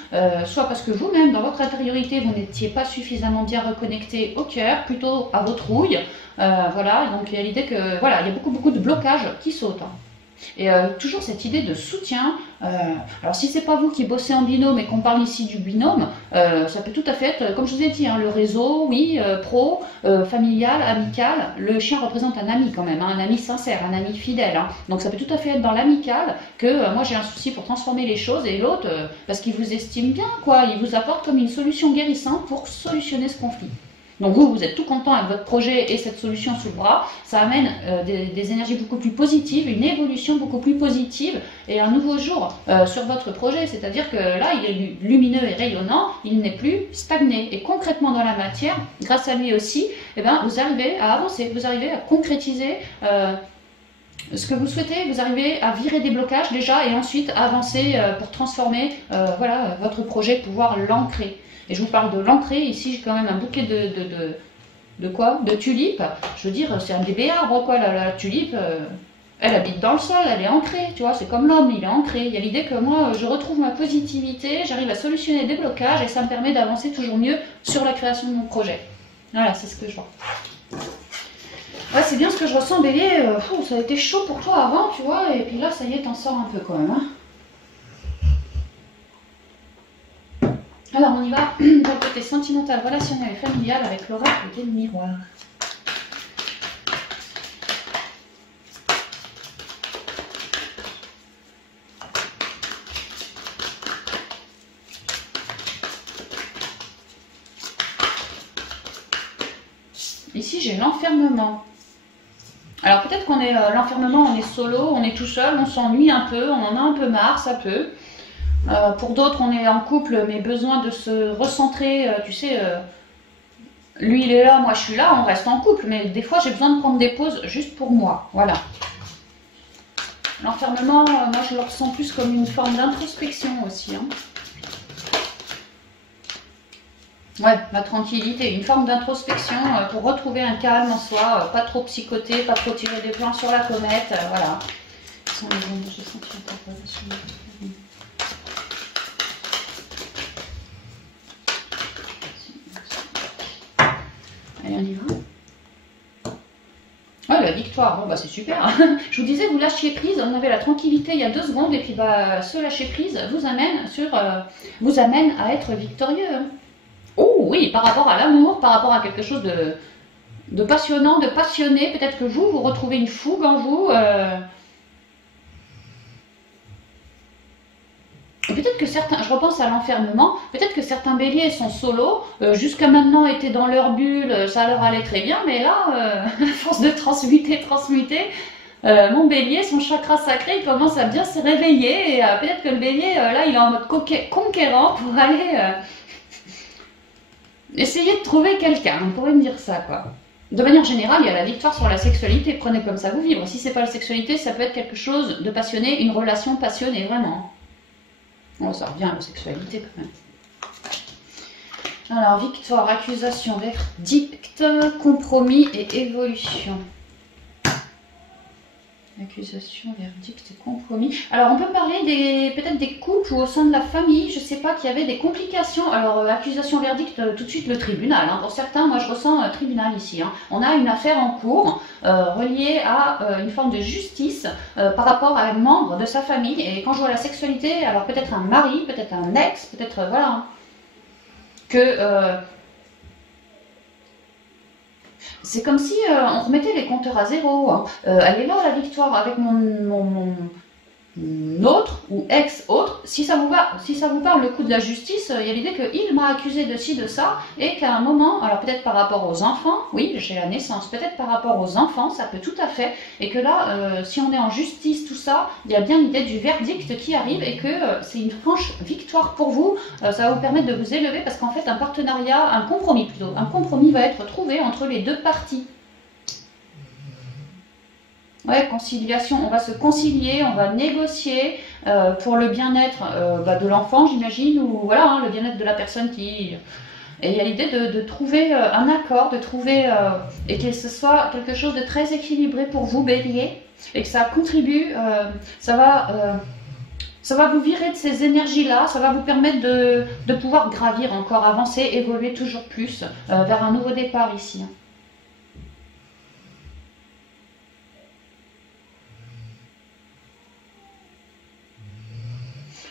soit parce que vous-même, dans votre intériorité, vous n'étiez pas suffisamment bien reconnecté au cœur, plutôt à votre rouille. Voilà, donc il y a l'idée que, voilà, il y a beaucoup de blocages qui sautent. Hein. Et toujours cette idée de soutien. Alors si c'est pas vous qui bossez en binôme et qu'on parle ici du binôme, ça peut tout à fait être, comme je vous ai dit, hein, le réseau, oui, pro, familial, amical. Le chien représente un ami quand même, hein, un ami sincère, un ami fidèle. Hein. Donc ça peut tout à fait être dans l'amical que moi j'ai un souci pour transformer les choses et l'autre, parce qu'il vous estime bien, quoi, il vous apporte comme une solution guérissante pour solutionner ce conflit. Donc vous êtes tout content avec votre projet et cette solution sous le bras, ça amène des énergies beaucoup plus positives, une évolution beaucoup plus positive et un nouveau jour sur votre projet. C'est-à-dire que là, il est lumineux et rayonnant, il n'est plus stagné. Et concrètement dans la matière, grâce à lui aussi, eh ben, vous arrivez à avancer, vous arrivez à concrétiser ce que vous souhaitez, vous arrivez à virer des blocages déjà et ensuite avancer pour transformer voilà, votre projet, pouvoir l'ancrer. Et je vous parle de l'ancrer, ici j'ai quand même un bouquet de quoi? De tulipes. Je veux dire, c'est un bébé arbre, quoi, la tulipe, elle habite dans le sol, elle est ancrée, tu vois, c'est comme l'homme, il est ancré. Il y a l'idée que moi, je retrouve ma positivité, j'arrive à solutionner des blocages et ça me permet d'avancer toujours mieux sur la création de mon projet. Voilà, c'est ce que je vois. Ouais, c'est bien ce que je ressens, Bélier. Ça a été chaud pour toi avant, tu vois, et puis là, ça y est, t'en sors un peu quand même, hein. Alors, on y va dans le côté sentimental, relationnel et familial avec l'oracle des miroirs. Ici, j'ai l'enfermement. Alors, peut-être qu'on est l'enfermement, on est solo, on est tout seul, on s'ennuie un peu, on en a un peu marre, ça peut. Pour d'autres, on est en couple, mais besoin de se recentrer, tu sais, lui il est là, moi je suis là, on reste en couple, mais des fois j'ai besoin de prendre des pauses juste pour moi, voilà. L'enfermement, moi je le ressens plus comme une forme d'introspection aussi. Hein. Ouais, la tranquillité, une forme d'introspection pour retrouver un calme en soi, pas trop psychoter, pas trop tirer des plans sur la comète, voilà. Sont les ondes, j'ai senti l'interprétation. Allez, on y va. Ouais, la victoire, bon, bah, c'est super. Je vous disais, vous lâchiez prise, on avait la tranquillité il y a 2 secondes, et puis bah, ce lâcher prise vous amène à être victorieux. Oh oui, par rapport à l'amour, par rapport à quelque chose de passionnant, de passionné, peut-être que vous retrouvez une fougue en vous. Et peut-être que certains, je repense à l'enfermement, peut-être que certains béliers sont solos, jusqu'à maintenant étaient dans leur bulle, ça leur allait très bien, mais là, à force de transmuter, mon bélier, son chakra sacré, il commence à bien se réveiller, et peut-être que le bélier, là, il est en mode conquérant pour aller essayer de trouver quelqu'un, on pourrait me dire ça, quoi. De manière générale, il y a la victoire sur la sexualité, prenez comme ça vous vivre. Si c'est pas la sexualité, ça peut être quelque chose de passionné, une relation passionnée, vraiment. Bon, ça revient à la sexualité quand même. Alors, victoire, accusation, verdict, compromis et évolution. Accusation, verdict et compromis. Alors, on peut parler peut-être des couples ou au sein de la famille, je ne sais pas, qu'il y avait des complications. Alors, accusation, verdict, tout de suite le tribunal. Hein. Pour certains, moi je ressens tribunal ici. Hein. On a une affaire en cours reliée à une forme de justice par rapport à un membre de sa famille. Et quand je vois la sexualité, alors peut-être un mari, peut-être un ex, peut-être, voilà, hein, que... c'est comme si on remettait les compteurs à zéro. Hein. Elle est là la victoire avec mon autre ou ex-autre. Si ça vous parle le coup de la justice, il y a l'idée qu'il m'a accusé de ci, de ça, et qu'à un moment, alors peut-être par rapport aux enfants, oui, j'ai la naissance, peut-être par rapport aux enfants, ça peut tout à fait, et que là, si on est en justice, tout ça, il y a bien l'idée du verdict qui arrive, et que c'est une franche victoire pour vous, ça va vous permettre de vous élever, parce qu'en fait, un partenariat, un compromis va être trouvé entre les deux parties. Ouais, conciliation, on va se concilier, on va négocier pour le bien-être de l'enfant, j'imagine, ou voilà, hein, le bien-être de la personne qui... Et il y a l'idée de trouver un accord, de trouver... et que ce soit quelque chose de très équilibré pour vous, bélier, et que ça contribue, ça va vous virer de ces énergies-là, ça va vous permettre de pouvoir gravir encore, avancer, évoluer toujours plus vers un nouveau départ ici.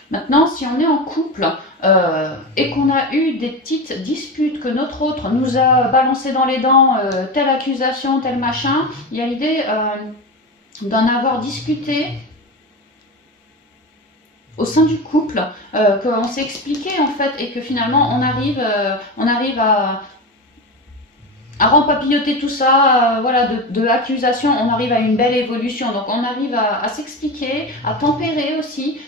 Maintenant, si on est en couple et qu'on a eu des petites disputes, que notre autre nous a balancé dans les dents telle accusation, tel machin, il y a l'idée d'en avoir discuté au sein du couple, qu'on s'est expliqué en fait, et que finalement on arrive à rempapilloter tout ça, voilà, de accusation, on arrive à une belle évolution. Donc on arrive à s'expliquer, à tempérer aussi,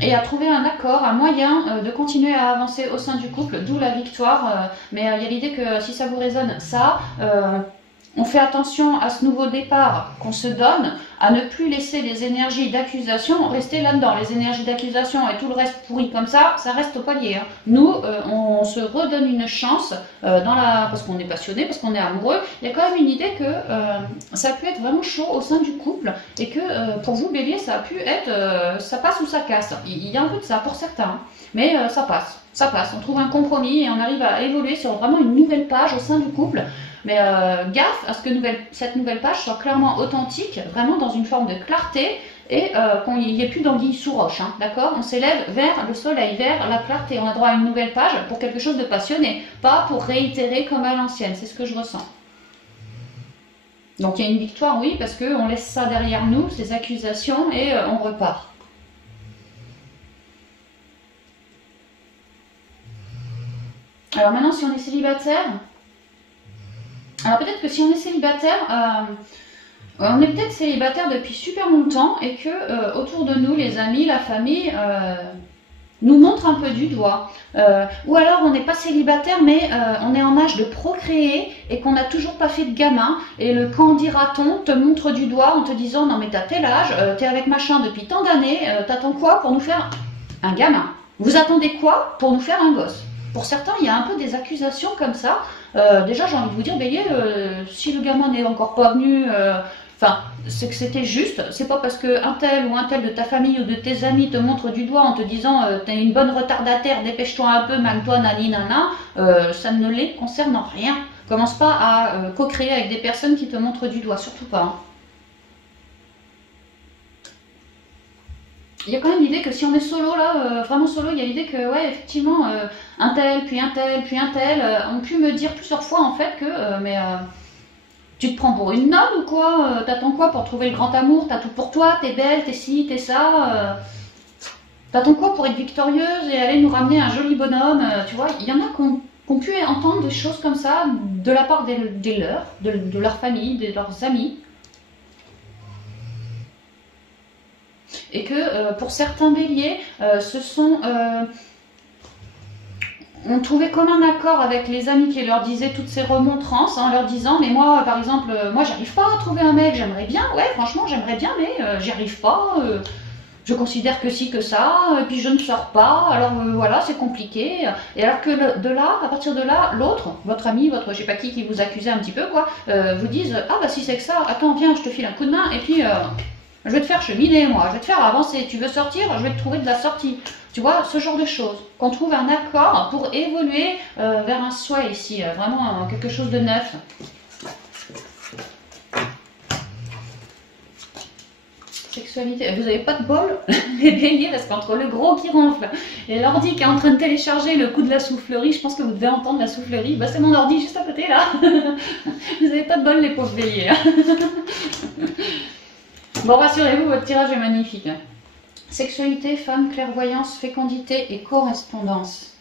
et à trouver un accord, un moyen de continuer à avancer au sein du couple, d'où la victoire. Mais il y a l'idée que si ça vous résonne, ça, on fait attention à ce nouveau départ qu'on se donne, à ne plus laisser les énergies d'accusation rester là-dedans. Les énergies d'accusation et tout le reste pourri comme ça reste au palier. Hein. Nous, on se redonne une chance parce qu'on est passionné, parce qu'on est amoureux. Il y a quand même une idée que ça a pu être vraiment chaud au sein du couple et que pour vous, bélier, ça a pu être ça passe ou ça casse. Il y a un peu de ça pour certains, hein. Mais ça passe. Ça passe. On trouve un compromis et on arrive à évoluer sur vraiment une nouvelle page au sein du couple. Mais gaffe à ce que cette nouvelle page soit clairement authentique, vraiment dans une forme de clarté, et qu'il n'y ait plus d'anguille sous roche, hein, d'accord? On s'élève vers le soleil, vers la clarté. On a droit à une nouvelle page pour quelque chose de passionné, pas pour réitérer comme à l'ancienne, c'est ce que je ressens. Donc il y a une victoire, oui, parce qu'on laisse ça derrière nous, ces accusations, et on repart. Alors maintenant, si on est célibataire... Alors peut-être que si on est célibataire, on est peut-être célibataire depuis super longtemps et que autour de nous, les amis, la famille nous montrent un peu du doigt. Ou alors on n'est pas célibataire mais on est en âge de procréer et qu'on n'a toujours pas fait de gamin. Et le quand dira-t-on te montre du doigt en te disant non mais t'as tel âge, t'es avec machin depuis tant d'années, t'attends quoi pour nous faire un gamin? Vous attendez quoi pour nous faire un gosse? Pour certains, il y a un peu des accusations comme ça. Déjà, j'ai envie de vous dire, Bélier, si le gamin n'est encore pas venu, enfin, c'est que c'était juste. C'est pas parce que un tel ou un tel de ta famille ou de tes amis te montre du doigt en te disant t'es une bonne retardataire, dépêche-toi un peu, magne-toi, nani nana, ça ne les concerne en rien. Commence pas à co-créer avec des personnes qui te montrent du doigt, surtout pas. Hein. Il y a quand même l'idée que si on est solo là, vraiment solo, il y a l'idée que ouais effectivement un tel, puis un tel, puis un tel, ont pu me dire plusieurs fois en fait que tu te prends pour une nonne ou quoi? T'attends quoi pour trouver le grand amour? T'as tout pour toi, t'es belle, t'es ci, t'es ça. T'attends quoi pour être victorieuse et aller nous ramener un joli bonhomme? Tu vois, il y en a qui ont pu entendre des choses comme ça de la part des leurs, de leur famille, de leurs amis. Et que pour certains béliers, ont trouvé comme un accord avec les amis qui leur disaient toutes ces remontrances en leur disant mais moi par exemple moi j'arrive pas à trouver un mec, j'aimerais bien, ouais franchement j'aimerais bien mais j'y arrive pas, je considère que si que ça, et puis je ne sors pas, alors voilà c'est compliqué. Et alors que de là, à partir de là, l'autre, votre ami, votre je sais pas qui vous accusait un petit peu quoi, vous disent ah bah si c'est que ça, attends viens je te file un coup de main et puis je vais te faire cheminer, moi. Je vais te faire avancer. Tu veux sortir, je vais te trouver de la sortie. Tu vois, ce genre de choses. Qu'on trouve un accord pour évoluer vers un souhait ici. Vraiment quelque chose de neuf. Sexualité. Vous n'avez pas de bol, les béliers, parce qu'entre le gros qui ronfle et l'ordi qui est en train de télécharger le coup de la soufflerie, je pense que vous devez entendre la soufflerie. Bah, c'est mon ordi juste à côté, là. Vous n'avez pas de bol, les pauvres béliers. Bon, rassurez-vous, votre tirage est magnifique. Sexualité, femme, clairvoyance, fécondité et correspondance.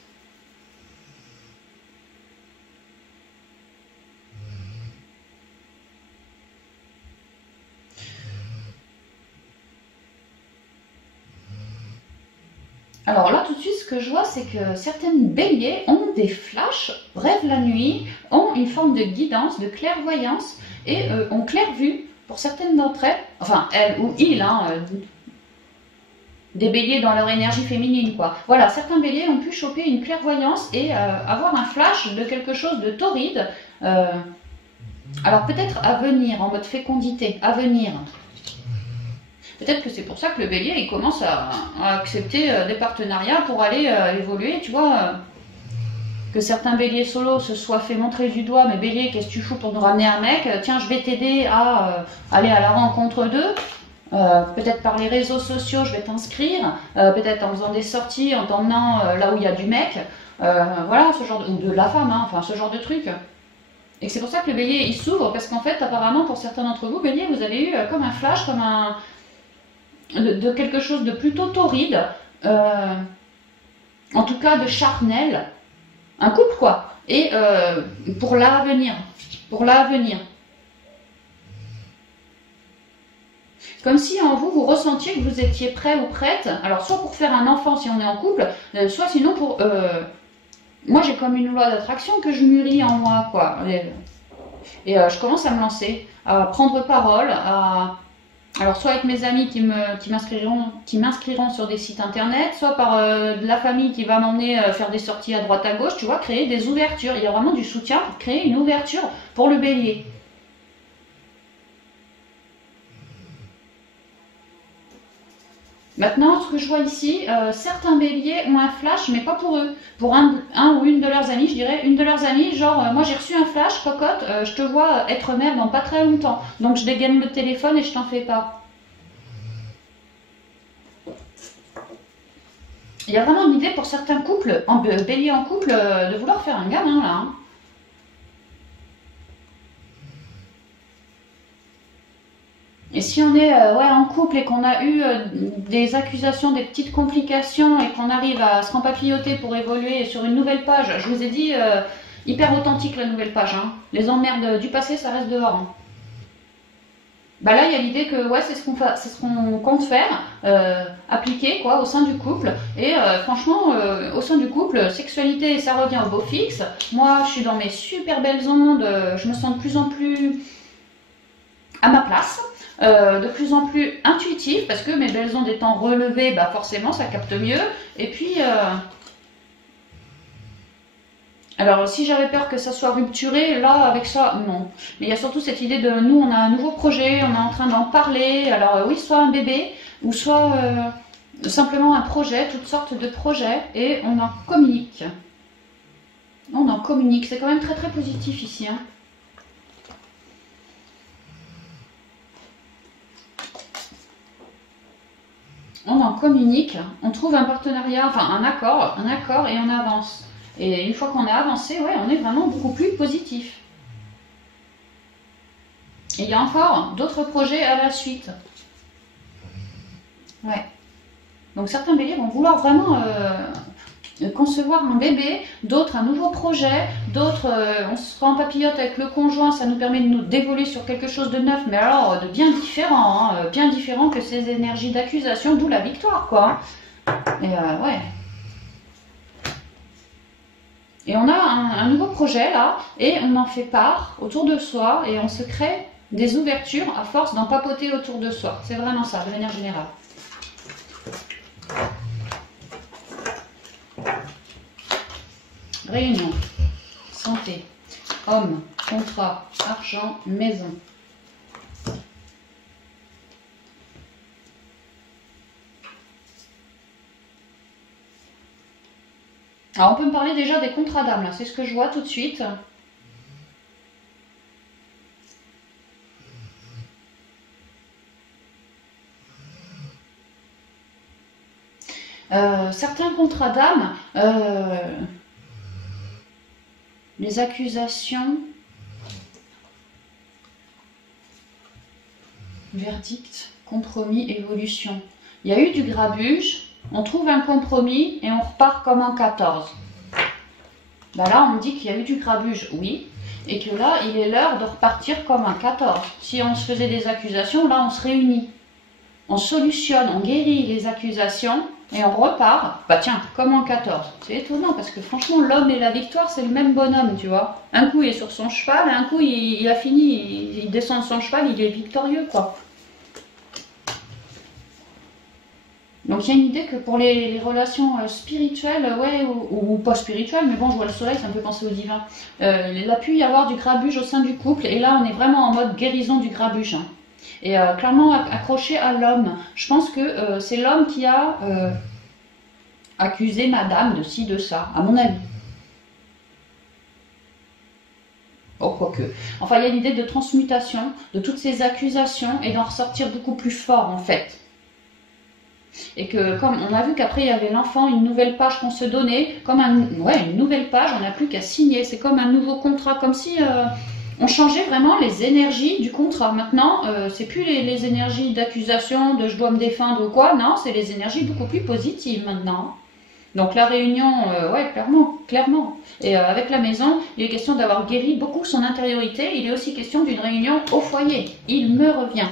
Alors là, tout de suite, ce que je vois, c'est que certaines béliers ont des flashs, rêvent la nuit, ont une forme de guidance, de clairvoyance et ont clair vue. Pour certaines d'entre elles, enfin elles ou ils, hein, des béliers dans leur énergie féminine, quoi. Voilà, certains béliers ont pu choper une clairvoyance et avoir un flash de quelque chose de torride. Alors peut-être à venir, en mode fécondité, à venir. Peut-être que c'est pour ça que le bélier, il commence à accepter des partenariats pour aller évoluer, tu vois. Que certains béliers solo se soient fait montrer du doigt, mais bélier, qu'est-ce que tu fous pour nous ramener un mec? Tiens, je vais t'aider à aller à la rencontre d'eux. Peut-être par les réseaux sociaux, je vais t'inscrire. Peut-être en faisant des sorties, en t'emmenant là où il y a du mec. Voilà, ce genre de la femme, hein, enfin ce genre de truc. Et c'est pour ça que le bélier, il s'ouvre, parce qu'en fait, apparemment, pour certains d'entre vous, bélier, vous avez eu comme un flash, comme de quelque chose de plutôt torride, en tout cas de charnel. Un couple quoi, et pour l'avenir, Comme si en vous, vous ressentiez que vous étiez prêt ou prête, alors soit pour faire un enfant si on est en couple, soit sinon pour... moi j'ai comme une loi d'attraction que je mûris en moi, quoi. Et je commence à me lancer, à prendre parole, alors soit avec mes amis qui m'inscriront sur des sites internet, soit par de la famille qui va m'emmener faire des sorties à droite à gauche, tu vois, créer des ouvertures. Il y a vraiment du soutien pour créer une ouverture pour le bélier. Maintenant, ce que je vois ici, certains béliers ont un flash, mais pas pour eux. Pour un ou une de leurs amis, je dirais, une de leurs amies, genre, moi j'ai reçu un flash, cocotte, je te vois être mère dans pas très longtemps. Donc je dégaine le téléphone et je t'en fais pas. Il y a vraiment une idée pour certains couples, bélier en couple, de vouloir faire un gamin là. Hein. Et si on est en couple et qu'on a eu des accusations, des petites complications et qu'on arrive à se rempapilloter pour évoluer sur une nouvelle page, je vous ai dit, hyper authentique la nouvelle page. Hein. Les emmerdes du passé, ça reste dehors. Hein. Bah là, il y a l'idée que ouais, c'est ce qu'on compte faire, appliquer quoi, au sein du couple. Et franchement, au sein du couple, sexualité, ça revient au beau fixe. Moi, je suis dans mes super belles ondes, je me sens de plus en plus à ma place. de plus en plus intuitif, parce que mes belles ondes étant relevées, bah forcément ça capte mieux. Et puis, alors si j'avais peur que ça soit rupturé, là avec ça, non. Mais il y a surtout cette idée de nous, on a un nouveau projet, on est en train d'en parler. Alors oui, soit un bébé, ou soit simplement un projet, toutes sortes de projets, et on en communique. On en communique, c'est quand même très très positif ici, hein. On en communique, on trouve un partenariat, enfin un accord et on avance. Et une fois qu'on a avancé, ouais, on est vraiment beaucoup plus positif. Et il y a encore d'autres projets à la suite. Ouais. Donc certains béliers vont vouloir vraiment concevoir un bébé, d'autres un nouveau projet, d'autres on se sera en papillote avec le conjoint, ça nous permet de nous d'évoluer sur quelque chose de neuf, mais alors de bien différent, hein, bien différent que ces énergies d'accusation, d'où la victoire, quoi. Et ouais. Et on a un nouveau projet là, et on en fait part autour de soi, et on se crée des ouvertures à force d'en papoter autour de soi. C'est vraiment ça, de manière générale. Réunion, santé, homme, contrat, argent, maison. Alors on peut me parler déjà des contrats d'âme, là, c'est ce que je vois tout de suite. Certains contrats d'âme, les accusations, verdict, compromis, évolution. Il y a eu du grabuge, on trouve un compromis et on repart comme en 14. Ben là, on me dit qu'il y a eu du grabuge, oui, et que là, il est l'heure de repartir comme en 14. Si on se faisait des accusations, là, on se réunit. On solutionne, on guérit les accusations et on repart, bah tiens, comme en 14. C'est étonnant parce que franchement, l'homme et la victoire, c'est le même bonhomme, tu vois. Un coup, il est sur son cheval, un coup, il a fini, il descend de son cheval, il est victorieux, quoi. Donc il y a une idée que pour les relations spirituelles, ouais, ou pas spirituelles, mais bon, je vois le soleil, ça me fait penser au divin. Il a pu y avoir du grabuge au sein du couple, et là, on est vraiment en mode guérison du grabuge, hein. Et clairement accroché à l'homme. Je pense que c'est l'homme qui a accusé madame de ci, de ça, à mon avis. Oh, quoique. Enfin, il y a l'idée de transmutation de toutes ces accusations et d'en ressortir beaucoup plus fort, en fait. Et que, comme on a vu qu'après, il y avait l'enfant, une nouvelle page qu'on se donnait, comme une nouvelle page, on n'a plus qu'à signer. C'est comme un nouveau contrat, comme si... on changeait vraiment les énergies du contrat. Maintenant, c'est plus les énergies d'accusation, de je dois me défendre ou quoi. Non, c'est les énergies beaucoup plus positives maintenant. Donc la réunion, ouais, clairement. Et avec la maison, il est question d'avoir guéri beaucoup son intériorité. Il est aussi question d'une réunion au foyer. Il me revient.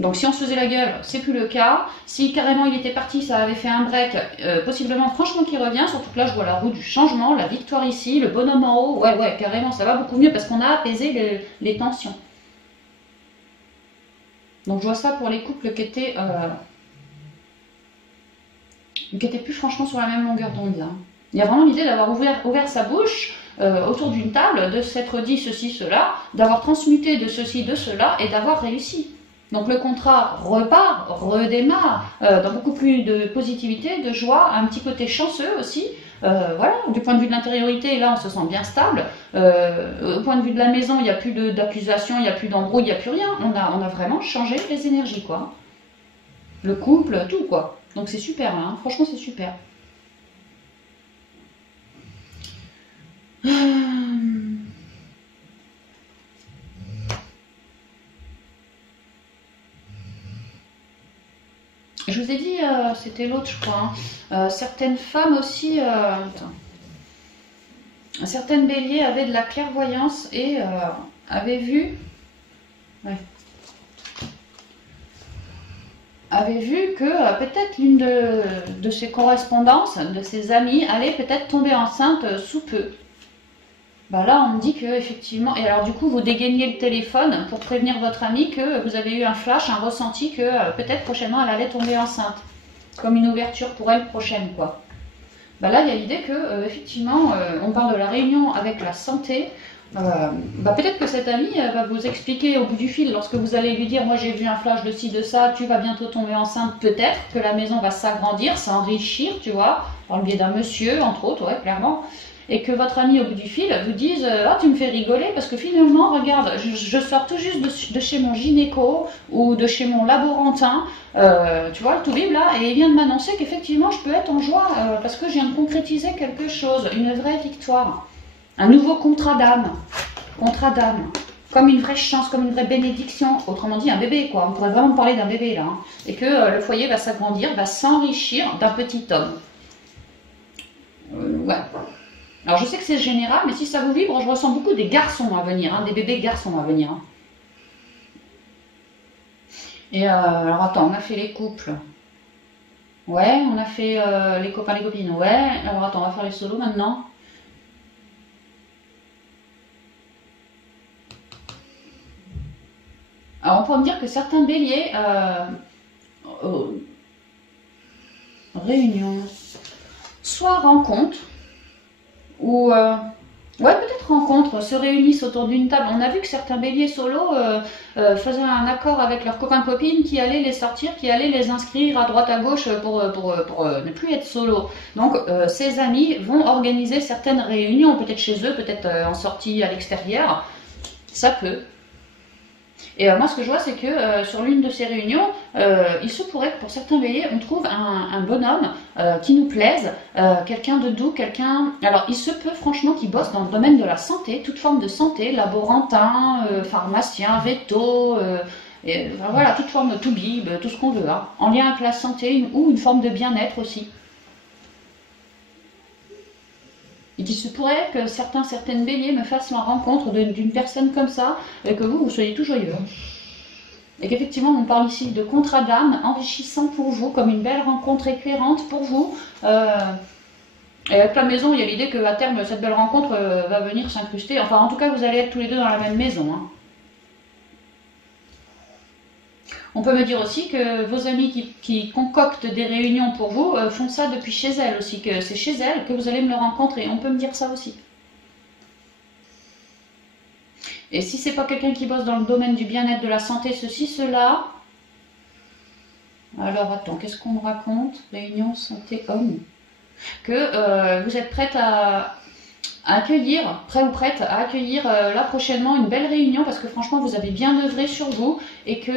Donc si on se faisait la gueule, c'est plus le cas. Si carrément il était parti, ça avait fait un break, possiblement franchement qu'il revient, surtout que là je vois la roue du changement, la victoire ici, le bonhomme en haut, ouais, carrément ça va beaucoup mieux parce qu'on a apaisé les tensions. Donc je vois ça pour les couples qui étaient plus franchement sur la même longueur d'onde là. Il y a vraiment l'idée d'avoir ouvert sa bouche autour d'une table, de s'être dit ceci, cela, d'avoir transmuté de ceci, de cela et d'avoir réussi. Donc le contrat repart, redémarre, dans beaucoup plus de positivité, de joie, un petit côté chanceux aussi. Voilà, du point de vue de l'intériorité, là on se sent bien stable. Au point de vue de la maison, il n'y a plus d'accusation, il n'y a plus d'embrouille, il n'y a plus rien. On a vraiment changé les énergies, quoi. Le couple, tout, quoi. Donc c'est super, hein. Franchement c'est super. Je vous ai dit, c'était l'autre, je crois. Hein. Certaines femmes aussi, certaines béliers avaient de la clairvoyance et avaient vu, que peut-être l'une de ses correspondances, de ses amies, allait peut-être tomber enceinte sous peu. Bah là, on me dit que effectivement, et alors du coup, vous dégainez le téléphone pour prévenir votre amie que vous avez eu un flash, un ressenti que peut-être prochainement elle allait tomber enceinte, comme une ouverture pour elle prochaine, quoi. Bah là, il y a l'idée que effectivement, on parle de la réunion avec la santé. Bah peut-être que cette amie va vous expliquer au bout du fil, lorsque vous allez lui dire, moi j'ai vu un flash de ci, de ça, tu vas bientôt tomber enceinte, peut-être que la maison va s'agrandir, s'enrichir, tu vois, par le biais d'un monsieur, entre autres, ouais, clairement. Et que votre ami au bout du fil vous dise ah, tu me fais rigoler parce que finalement regarde je sors tout juste de chez mon gynéco ou de chez mon laborantin, tu vois le tout bib là, et il vient de m'annoncer qu'effectivement je peux être en joie parce que je viens de concrétiser quelque chose, une vraie victoire, un nouveau contrat d'âme, comme une vraie chance, comme une vraie bénédiction, autrement dit un bébé quoi, on pourrait vraiment parler d'un bébé là, hein. Et que le foyer va s'agrandir, va s'enrichir d'un petit homme. Ouais. Alors je sais que c'est général, mais si ça vous vibre, je ressens beaucoup des garçons à venir, hein, des bébés garçons à venir. Hein. Et alors attends, on a fait les couples. Ouais, on a fait les copains, les copines. Ouais, alors attends, on va faire les solos maintenant. Alors on peut me dire que certains béliers, réunion, soit rencontre, ou ouais, peut-être rencontre, se réunissent autour d'une table. On a vu que certains béliers solos faisaient un accord avec leurs copains-copines qui allaient les sortir, qui allaient les inscrire à droite à gauche pour ne plus être solo. Donc ces amis vont organiser certaines réunions, peut-être chez eux, peut-être en sortie à l'extérieur. Ça peut. Et moi, ce que je vois, c'est que sur l'une de ces réunions, il se pourrait que pour certains béliers, on trouve un bonhomme qui nous plaise, quelqu'un de doux, quelqu'un... Alors, il se peut franchement qu'il bosse dans le domaine de la santé, toute forme de santé, laborantin, pharmacien, veto, enfin, voilà, toute forme de toubib, tout ce qu'on veut, hein, en lien avec la santé ou une forme de bien-être aussi. Il se pourrait que certaines béliers me fassent la rencontre d'une personne comme ça, et que vous soyez tout joyeux. Et qu'effectivement, on parle ici de contrat d'âme enrichissant pour vous, comme une belle rencontre éclairante pour vous. Et avec la maison, il y a l'idée qu'à terme, cette belle rencontre va venir s'incruster. Enfin, en tout cas, vous allez être tous les deux dans la même maison. Hein. On peut me dire aussi que vos amis qui concoctent des réunions pour vous font ça depuis chez elles aussi, que c'est chez elles que vous allez me le rencontrer. On peut me dire ça aussi. Et si c'est pas quelqu'un qui bosse dans le domaine du bien-être, de la santé, ceci, cela... Alors attends, qu'est-ce qu'on me raconte? Réunion santé homme. Que vous êtes prête à accueillir, prêt ou prête à accueillir là prochainement une belle réunion parce que franchement vous avez bien œuvré sur vous et que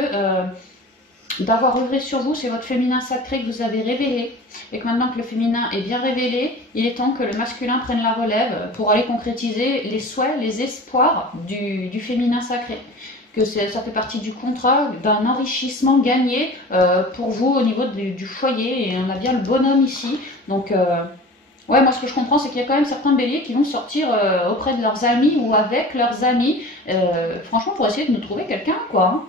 d'avoir œuvré sur vous, c'est votre féminin sacré que vous avez révélé et que maintenant que le féminin est bien révélé, il est temps que le masculin prenne la relève pour aller concrétiser les souhaits, les espoirs du féminin sacré. Que ça fait partie du contrat, d'un enrichissement gagné pour vous au niveau du foyer et on a bien le bonhomme ici. Donc ouais, moi ce que je comprends c'est qu'il y a quand même certains béliers qui vont sortir auprès de leurs amis ou avec leurs amis, franchement pour essayer de nous trouver quelqu'un quoi. Hein.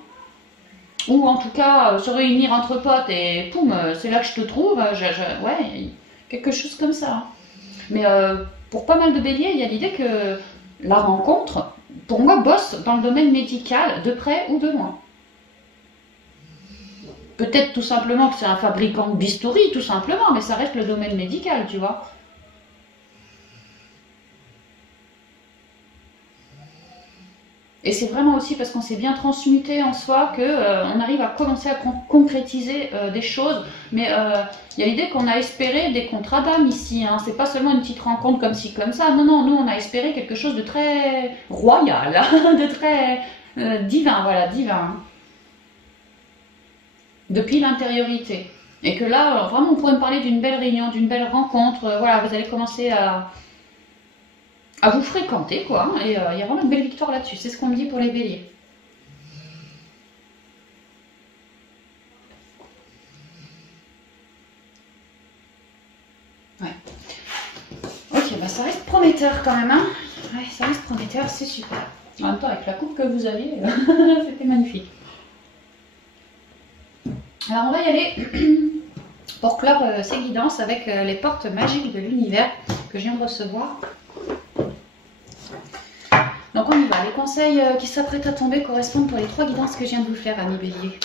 Ou en tout cas se réunir entre potes et poum, c'est là que je te trouve, ouais, quelque chose comme ça. Hein. Mais pour pas mal de béliers, il y a l'idée que la rencontre, pour moi, bosse dans le domaine médical, de près ou de loin. Peut-être tout simplement que c'est un fabricant de bistouri, tout simplement, mais ça reste le domaine médical, tu vois. Et c'est vraiment aussi parce qu'on s'est bien transmuté en soi qu'on arrive à commencer à concrétiser des choses. Mais il y a l'idée qu'on a espéré des contrats d'âme ici. Hein. C'est pas seulement une petite rencontre comme ci, comme ça. Non, non, nous on a espéré quelque chose de très royal, de très divin, voilà, divin. Depuis l'intériorité. Et que là, vraiment, on pourrait me parler d'une belle réunion, d'une belle rencontre. Voilà, vous allez commencer à vous fréquenter, quoi. Et il y a vraiment une belle victoire là-dessus. C'est ce qu'on me dit pour les béliers. Ouais. Ok, bah ça reste prometteur quand même, hein. Ouais, ça reste prometteur, c'est super. En même temps, avec la coupe que vous aviez, c'était magnifique. Alors, on va y aller pour clore ces guidances avec les portes magiques de l'univers que je viens de recevoir. y va. Les conseils qui s'apprêtent à tomber correspondent pour les 3 guidances que je viens de vous faire, amis bélier.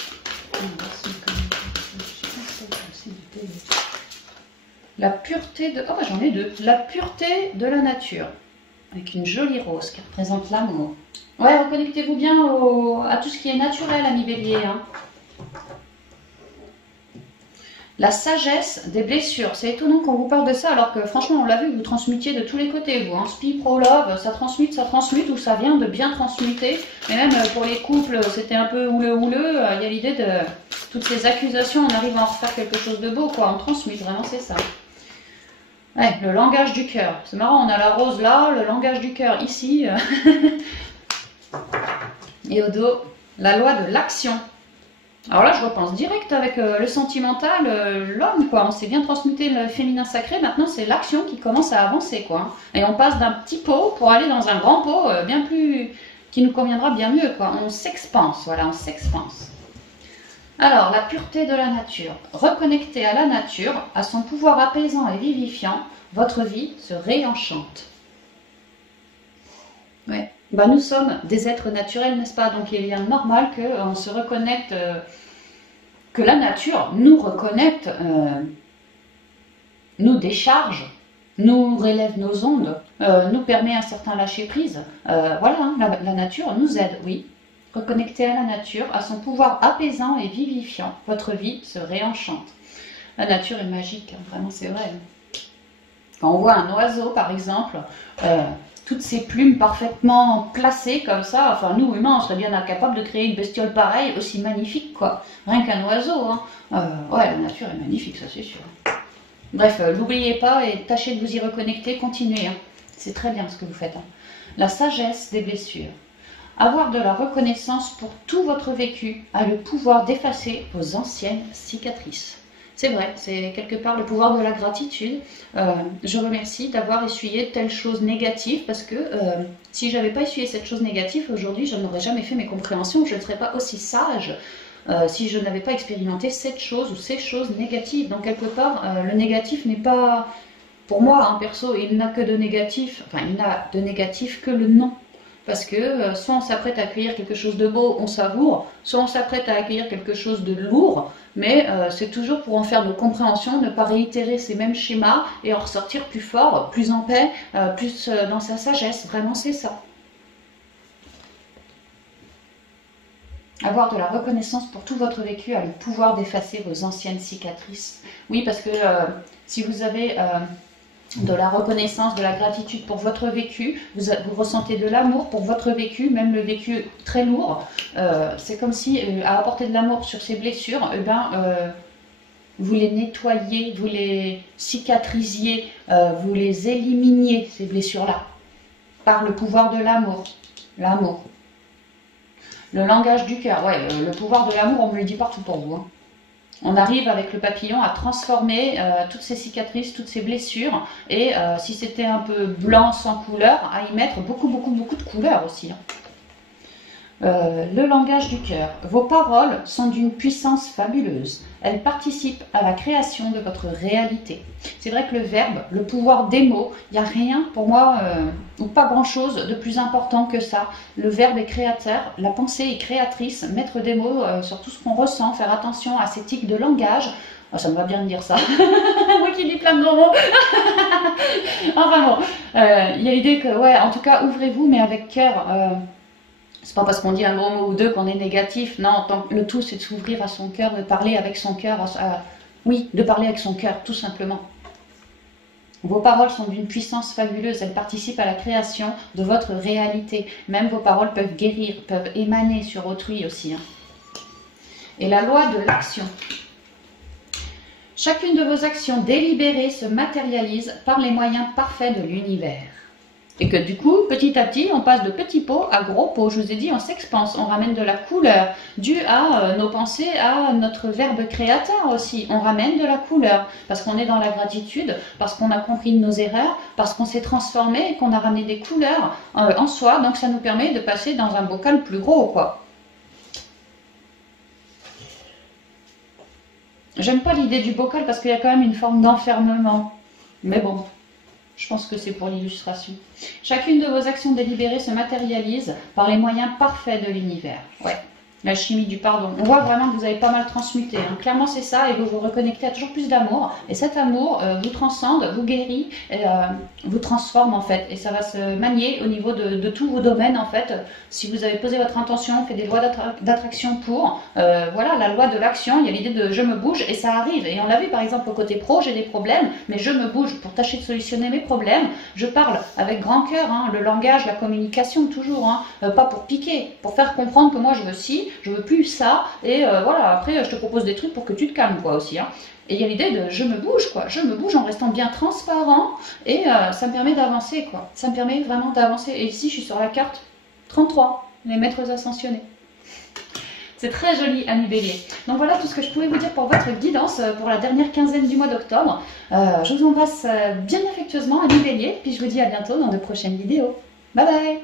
La pureté de... Oh, bah, j'en ai 2. La pureté de la nature. Avec une jolie rose qui représente l'amour. Ouais, reconnectez-vous bien à tout ce qui est naturel, amis bélier. Hein. La sagesse des blessures. C'est étonnant qu'on vous parle de ça, alors que franchement, on l'a vu, vous transmutiez de tous les côtés, vous. Hein. Spi, Pro, Love, ça transmute, ou ça vient de bien transmuter. Et même pour les couples, c'était un peu houleux. Il y a l'idée de toutes ces accusations, on arrive à en refaire quelque chose de beau, quoi. On transmute, vraiment, c'est ça. Ouais, le langage du cœur. C'est marrant, on a la rose là, le langage du cœur ici. Et au dos, la loi de l'action. Alors là, je repense direct avec le sentimental, l'homme, quoi. On s'est bien transmuté le féminin sacré, maintenant c'est l'action qui commence à avancer, quoi. Et on passe d'un petit pot pour aller dans un grand pot bien plus... qui nous conviendra bien mieux, quoi. On s'expanse, voilà, on s'expanse. Alors, la pureté de la nature. Reconnectée à la nature, à son pouvoir apaisant et vivifiant, votre vie se réenchante. Ouais. Bah, nous sommes des êtres naturels, n'est-ce pas? Donc il est bien normal qu'on se reconnecte, que la nature nous reconnecte, nous décharge, nous relève nos ondes, nous permet un certain lâcher-prise. Voilà, hein, la nature nous aide, oui. Reconnectée à la nature, à son pouvoir apaisant et vivifiant, votre vie se réenchante. La nature est magique, hein, vraiment c'est vrai. Quand on voit un oiseau, par exemple, toutes ces plumes parfaitement placées comme ça, enfin nous humains, on serait bien incapables de créer une bestiole pareille, aussi magnifique, quoi. Rien qu'un oiseau, hein. Ouais, la nature est magnifique, ça c'est sûr. Bref, n'oubliez pas et tâchez de vous y reconnecter, continuez. Hein. C'est très bien ce que vous faites. Hein. La sagesse des blessures. Avoir de la reconnaissance pour tout votre vécu a le pouvoir d'effacer vos anciennes cicatrices. C'est vrai, c'est quelque part le pouvoir de la gratitude. Je remercie d'avoir essuyé telle chose négative parce que si je n'avais pas essuyé cette chose négative, aujourd'hui je n'aurais jamais fait mes compréhensions, je ne serais pas aussi sage si je n'avais pas expérimenté cette chose ou ces choses négatives. Donc quelque part, le négatif n'est pas, pour moi, hein, perso, il n'a que de négatif, enfin il n'a de négatif que le non. Parce que soit on s'apprête à accueillir quelque chose de beau, on savoure, soit on s'apprête à accueillir quelque chose de lourd, mais c'est toujours pour en faire nos compréhensions, ne pas réitérer ces mêmes schémas et en ressortir plus fort, plus en paix, plus dans sa sagesse. Vraiment, c'est ça. Avoir de la reconnaissance pour tout votre vécu a le pouvoir d'effacer vos anciennes cicatrices. Oui, parce que si vous avez... de la reconnaissance, de la gratitude pour votre vécu, vous ressentez de l'amour pour votre vécu, même le vécu très lourd. C'est comme si, à apporter de l'amour sur ces blessures, vous les nettoyiez, vous les cicatrisiez, vous les éliminiez, ces blessures-là, par le pouvoir de l'amour. L'amour. Le langage du cœur, ouais, le pouvoir de l'amour, on me le dit partout pour vous. Hein. On arrive avec le papillon à transformer toutes ces cicatrices, toutes ces blessures. Et si c'était un peu blanc sans couleur, à y mettre beaucoup de couleurs aussi. Hein. Le langage du cœur. Vos paroles sont d'une puissance fabuleuse. Elles participent à la création de votre réalité. C'est vrai que le verbe, le pouvoir des mots, il n'y a rien pour moi, ou pas grand-chose de plus important que ça. Le verbe est créateur, la pensée est créatrice, mettre des mots sur tout ce qu'on ressent, faire attention à ces tics de langage. Oh, ça me va bien de dire ça. Moi qui dis plein de gros mots. Enfin bon, il y a l'idée que, ouais, en tout cas, ouvrez-vous, mais avec cœur. C'est pas parce qu'on dit un gros mot ou deux qu'on est négatif. Non, le tout c'est de s'ouvrir à son cœur, de parler avec son cœur. Oui, de parler avec son cœur, tout simplement. Vos paroles sont d'une puissance fabuleuse. Elles participent à la création de votre réalité. Même vos paroles peuvent guérir, peuvent émaner sur autrui aussi. Hein. Et la loi de l'action. Chacune de vos actions délibérées se matérialise par les moyens parfaits de l'univers. Et que du coup, petit à petit, on passe de petits pots à gros pots. Je vous ai dit, on s'expanse, on ramène de la couleur, due à nos pensées, à notre verbe créateur aussi. On ramène de la couleur, parce qu'on est dans la gratitude, parce qu'on a compris nos erreurs, parce qu'on s'est transformé et qu'on a ramené des couleurs en soi. Donc ça nous permet de passer dans un bocal plus gros, quoi. J'aime pas l'idée du bocal parce qu'il y a quand même une forme d'enfermement. Mais bon. Je pense que c'est pour l'illustration. Chacune de vos actions délibérées se matérialise par les moyens parfaits de l'univers. Ouais. La chimie du pardon. On voit vraiment que vous avez pas mal transmuté. Hein. Clairement, c'est ça, et vous vous reconnectez à toujours plus d'amour. Et cet amour vous transcende, vous guérit, et, vous transforme en fait. Et ça va se manier au niveau de tous vos domaines en fait. Si vous avez posé votre intention, fait des lois d'attraction pour, voilà, la loi de l'action, il y a l'idée de je me bouge et ça arrive. Et on l'a vu par exemple au côté pro, j'ai des problèmes, mais je me bouge pour tâcher de solutionner mes problèmes. Je parle avec grand cœur, hein, le langage, la communication toujours, hein, pas pour piquer, pour faire comprendre que moi je veux ci. Je veux plus ça, et voilà, après je te propose des trucs pour que tu te calmes quoi aussi. Hein. Et il y a l'idée de je me bouge quoi, je me bouge en restant bien transparent, et ça me permet d'avancer quoi, ça me permet vraiment d'avancer. Et ici je suis sur la carte 33, les maîtres ascensionnés. C'est très joli, ami Bélier. Donc voilà tout ce que je pouvais vous dire pour votre guidance pour la dernière quinzaine du mois d'octobre. Je vous embrasse bien affectueusement, ami Bélier, puis je vous dis à bientôt dans de prochaines vidéos. Bye bye.